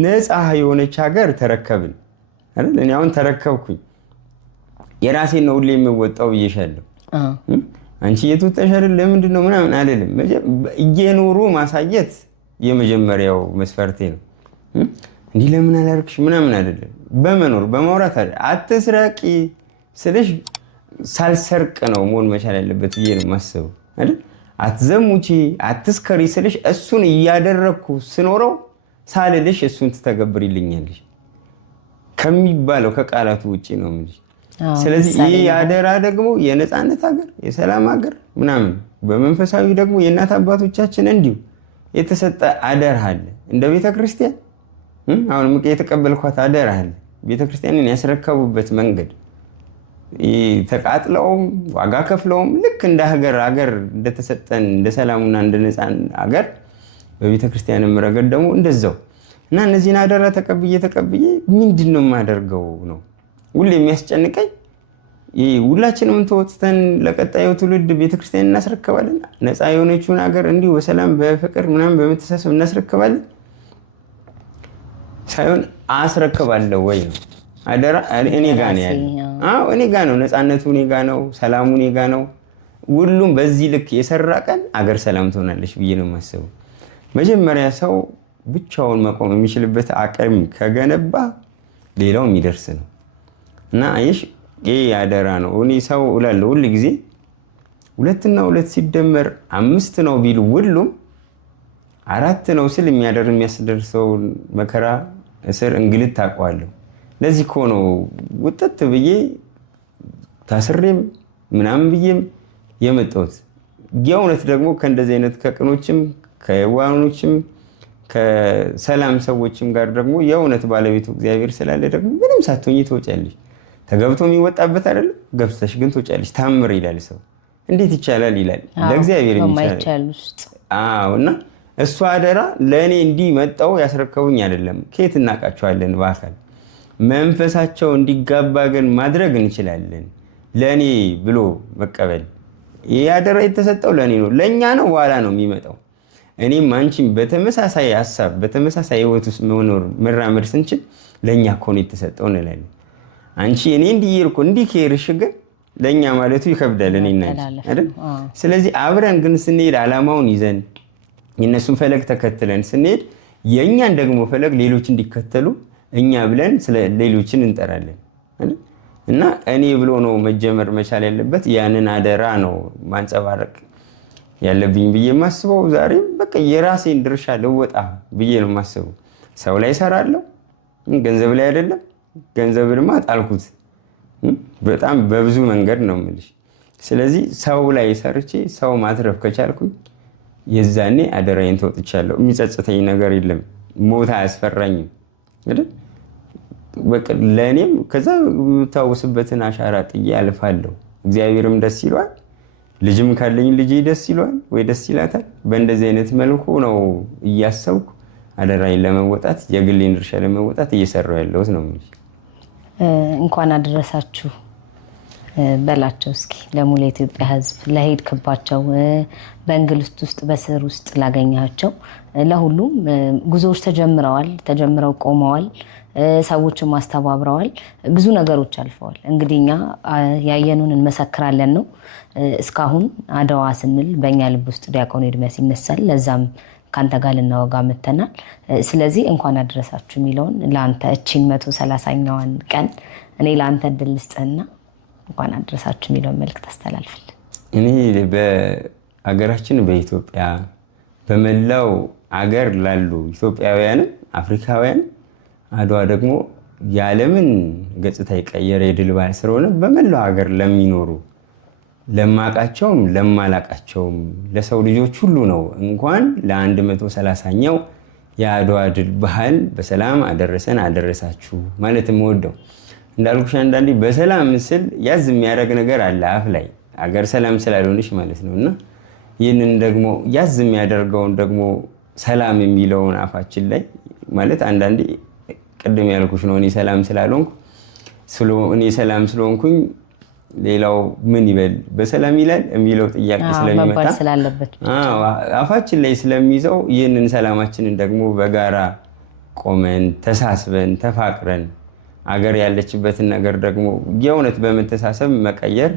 ነፃ የሆነች ሀገር ተረከብን አይደል? እኔ አሁን ተረከብኩኝ የራሴን ነው ሁሌ የሚወጣው ብዬሻለሁ። አንቺ እየተወጣሽ አይደል ለምንድን ነው ምናምን አይደለም። እየኖሩ ማሳየት የመጀመሪያው መስፈርቴ ነው። እንዲህ ለምን አላደርግሽ ምናምን አይደለም። በመኖር በማውራት አይደል። አትስረቂ ስልሽ ሳልሰርቅ ነው መሆን መቻል ያለበት ብዬ ነው የማስበው አይደል። አትዘሙቺ አትስከሪ ስልሽ እሱን እያደረግኩ ስኖረው ሳልልሽ እሱን ትተገብሪልኛለሽ ከሚባለው ከቃላቱ ውጪ ነው የምልሽ። ስለዚህ ይህ አደራ ደግሞ የነፃነት ሀገር የሰላም ሀገር ምናምን በመንፈሳዊ ደግሞ የእናት አባቶቻችን እንዲሁ የተሰጠ አደራ አለ። እንደ ቤተክርስቲያን አሁን የተቀበልኳት አደራ አለ። ቤተክርስቲያንን ያስረከቡበት መንገድ ተቃጥለውም ዋጋ ከፍለውም ልክ እንደ ሀገር እንደተሰጠን እንደ ሰላሙና እንደ ነፃን ሀገር በቤተክርስቲያንም ረገድ ደግሞ እንደዛው እና እነዚህን አደራ ተቀብዬ ምንድን ነው የማደርገው ነው ሁሌ የሚያስጨንቀኝ። ሁላችንም ተወጥተን ለቀጣዩ ትውልድ ቤተክርስቲያን እናስረክባለን። ነፃ የሆነችውን ሀገር እንዲሁ በሰላም በፍቅር ምናምን በመተሳሰብ እናስረክባለን ሳይሆን አስረክባለሁ ወይ ነው አደራ እኔ ጋር ነው ያለው። እኔ ጋር ነው ነፃነቱ፣ እኔ ጋር ነው ሰላሙ፣ እኔ ጋር ነው። ሁሉም በዚህ ልክ የሰራ ቀን አገር ሰላም ትሆናለች ብዬ ነው የማስበው። መጀመሪያ ሰው ብቻውን መቆም የሚችልበት አቅም ከገነባ ሌላው የሚደርስ ነው እና አየሽ ይሄ አደራ ነው። እኔ ሰው እላለሁ ሁል ጊዜ 2 እና 2 ሲደመር 5 ነው ቢሉ ሁሉም 4 ነው ስል የሚያስደርሰውን መከራ፣ እስር፣ እንግልት ታውቀዋለሁ። ለዚህ እኮ ነው ውጥት ብዬ ታስሬም ምናምን ብዬም የመጣሁት። የእውነት ደግሞ ከእንደዚህ አይነት ከቅኖችም ከየዋኖችም ከሰላም ሰዎችም ጋር ደግሞ የእውነት ባለቤቱ እግዚአብሔር ስላለ ደግሞ ምንም ሳትሆኚ ትወጫለሽ። ተገብቶ የሚወጣበት አይደለም፣ ገብተሽ ግን ትወጫለሽ። ታምር ይላል ሰው፣ እንዴት ይቻላል ይላል፣ ለእግዚአብሔር የሚቻል ውስጥ እና እሱ አደራ ለእኔ እንዲህ መጣው ያስረከቡኝ አይደለም። ከየት እናውቃቸዋለን በአካል መንፈሳቸው እንዲጋባ ግን ማድረግ እንችላለን። ለእኔ ብሎ መቀበል ይህ አደራ የተሰጠው ለእኔ ነው፣ ለእኛ ነው፣ በኋላ ነው የሚመጣው። እኔም አንቺም በተመሳሳይ ሀሳብ በተመሳሳይ ህይወት ውስጥ መራመድ ስንችል ለእኛ እኮ ነው የተሰጠው እንላለን። አንቺ እኔ እንዲሄድኩ እንዲህ ከሄድሽ ግን ለእኛ ማለቱ ይከብዳል እኔና አይደል? ስለዚህ አብረን ግን ስንሄድ ዓላማውን ይዘን የእነሱን ፈለግ ተከትለን ስንሄድ የእኛን ደግሞ ፈለግ ሌሎች እንዲከተሉ እኛ ብለን ስለ ሌሎችን እንጠራለን እና እኔ ብሎ ነው መጀመር መቻል ያለበት። ያንን አደራ ነው ማንጸባረቅ ያለብኝ ብዬ የማስበው። ዛሬም በቃ የራሴን ድርሻ ልወጣ ብዬ ነው የማስበው። ሰው ላይ እሰራለሁ፣ ገንዘብ ላይ አይደለም። ገንዘብንማ ጣልኩት በጣም በብዙ መንገድ ነው የምልሽ። ስለዚህ ሰው ላይ ሰርቼ ሰው ማትረፍ ከቻልኩኝ የዛኔ አደራዬን ተወጥቻለሁ። የሚጸጽተኝ ነገር የለም። ሞት አያስፈራኝም አይደል? በቃ ለእኔም ከዛ የምታወስበትን አሻራ ጥዬ አልፋለሁ። እግዚአብሔርም ደስ ይለዋል፣ ልጅም ካለኝ ልጄ ደስ ይለዋል ወይ ደስ ይላታል። በእንደዚህ አይነት መልኩ ነው እያሰብኩ አደራዬን ለመወጣት የግሌን ድርሻ ለመወጣት እየሰራሁ ያለሁት ነው። እንኳን አደረሳችሁ በላቸው እስኪ ለሙሉ የኢትዮጵያ ሕዝብ፣ ለሄድክባቸው በእንግልት ውስጥ በስር ውስጥ ላገኛቸው ለሁሉም ጉዞዎች ተጀምረው ቆመዋል። ሰዎችም አስተባብረዋል። ብዙ ነገሮች አልፈዋል። እንግዲህ እኛ ያየኑን እንመሰክራለን ነው። እስካሁን አድዋ ስንል በእኛ ልብ ውስጥ ዲያቆን ኤርምያስ ይነሳል። ለዛም ከአንተ ጋር ልናወጋ መተናል። ስለዚህ እንኳን አደረሳችሁ የሚለውን ለአንተ እቺን 130ኛዋን ቀን እኔ ለአንተ እድል ልስጥህና እንኳን አደረሳችሁ የሚለውን መልዕክት አስተላልፍልን። እኔ አገራችን በኢትዮጵያ በመላው አገር ላሉ ኢትዮጵያውያን አፍሪካውያን አድዋ ደግሞ የዓለምን ገጽታ የቀየረ የድል በዓል ስለሆነ በመላው ሀገር ለሚኖሩ ለማቃቸውም ለማላቃቸውም ለሰው ልጆች ሁሉ ነው እንኳን ለ130ኛው የአድዋ ድል በዓል በሰላም አደረሰን አደረሳችሁ ማለት የምወደው። እንዳልኩሽ አንዳንዴ በሰላም ምስል ያዝ የሚያደርግ ነገር አለ አፍ ላይ አገር ሰላም ስላልሆነች ማለት ነው። እና ይህንን ደግሞ ያዝ የሚያደርገውን ደግሞ ሰላም የሚለውን አፋችን ላይ ማለት አንዳንዴ ቅድም ያልኩሽ ነው። እኔ ሰላም ስላልሆንኩ እኔ ሰላም ስለሆንኩኝ ሌላው ምን ይበል በሰላም ይላል የሚለው ጥያቄ ስለሚመጣ አፋችን ላይ ስለሚይዘው ይህንን ሰላማችንን ደግሞ በጋራ ቆመን ተሳስበን ተፋቅረን አገር ያለችበትን ነገር ደግሞ የእውነት በመተሳሰብ መቀየር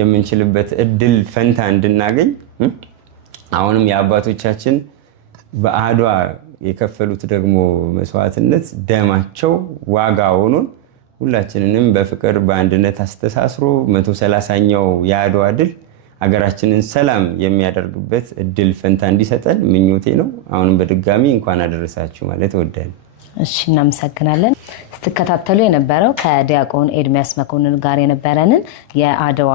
የምንችልበት እድል ፈንታ እንድናገኝ አሁንም የአባቶቻችን በአድዋ የከፈሉት ደግሞ መስዋዕትነት ደማቸው ዋጋ ሆኖን ሁላችንንም በፍቅር በአንድነት አስተሳስሮ 130ኛው የአድዋ ድል ሀገራችንን ሰላም የሚያደርግበት እድል ፈንታ እንዲሰጠን ምኞቴ ነው። አሁንም በድጋሚ እንኳን አደረሳችሁ ማለት እወዳለሁ። እሺ፣ እናመሰግናለን። ስትከታተሉ የነበረው ከዲያቆን ኤርሚያስ መኮንን ጋር የነበረንን የአድዋ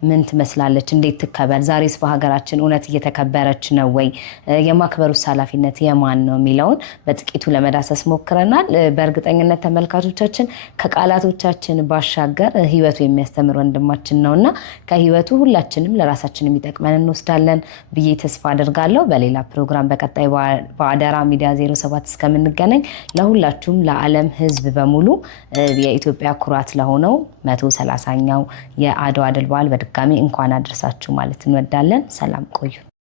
ምን ትመስላለች፣ እንዴት ትከበር፣ ዛሬስ በሀገራችን እውነት እየተከበረች ነው ወይ፣ የማክበሩስ ኃላፊነት የማን ነው የሚለውን በጥቂቱ ለመዳሰስ ሞክረናል። በእርግጠኝነት ተመልካቾቻችን ከቃላቶቻችን ባሻገር ህይወቱ የሚያስተምር ወንድማችን ነውና ከህይወቱ ሁላችንም ለራሳችን የሚጠቅመን እንወስዳለን ብዬ ተስፋ አደርጋለሁ። በሌላ ፕሮግራም በቀጣይ በአደራ ሚዲያ 07 እስከምንገናኝ ለሁላችሁም ለዓለም ህዝብ በሙሉ የኢትዮጵያ ኩራት ለሆነው 130ኛው የአድዋ ድል በዓል በድጋሚ እንኳን አደረሳችሁ ማለት እንወዳለን። ሰላም ቆዩ።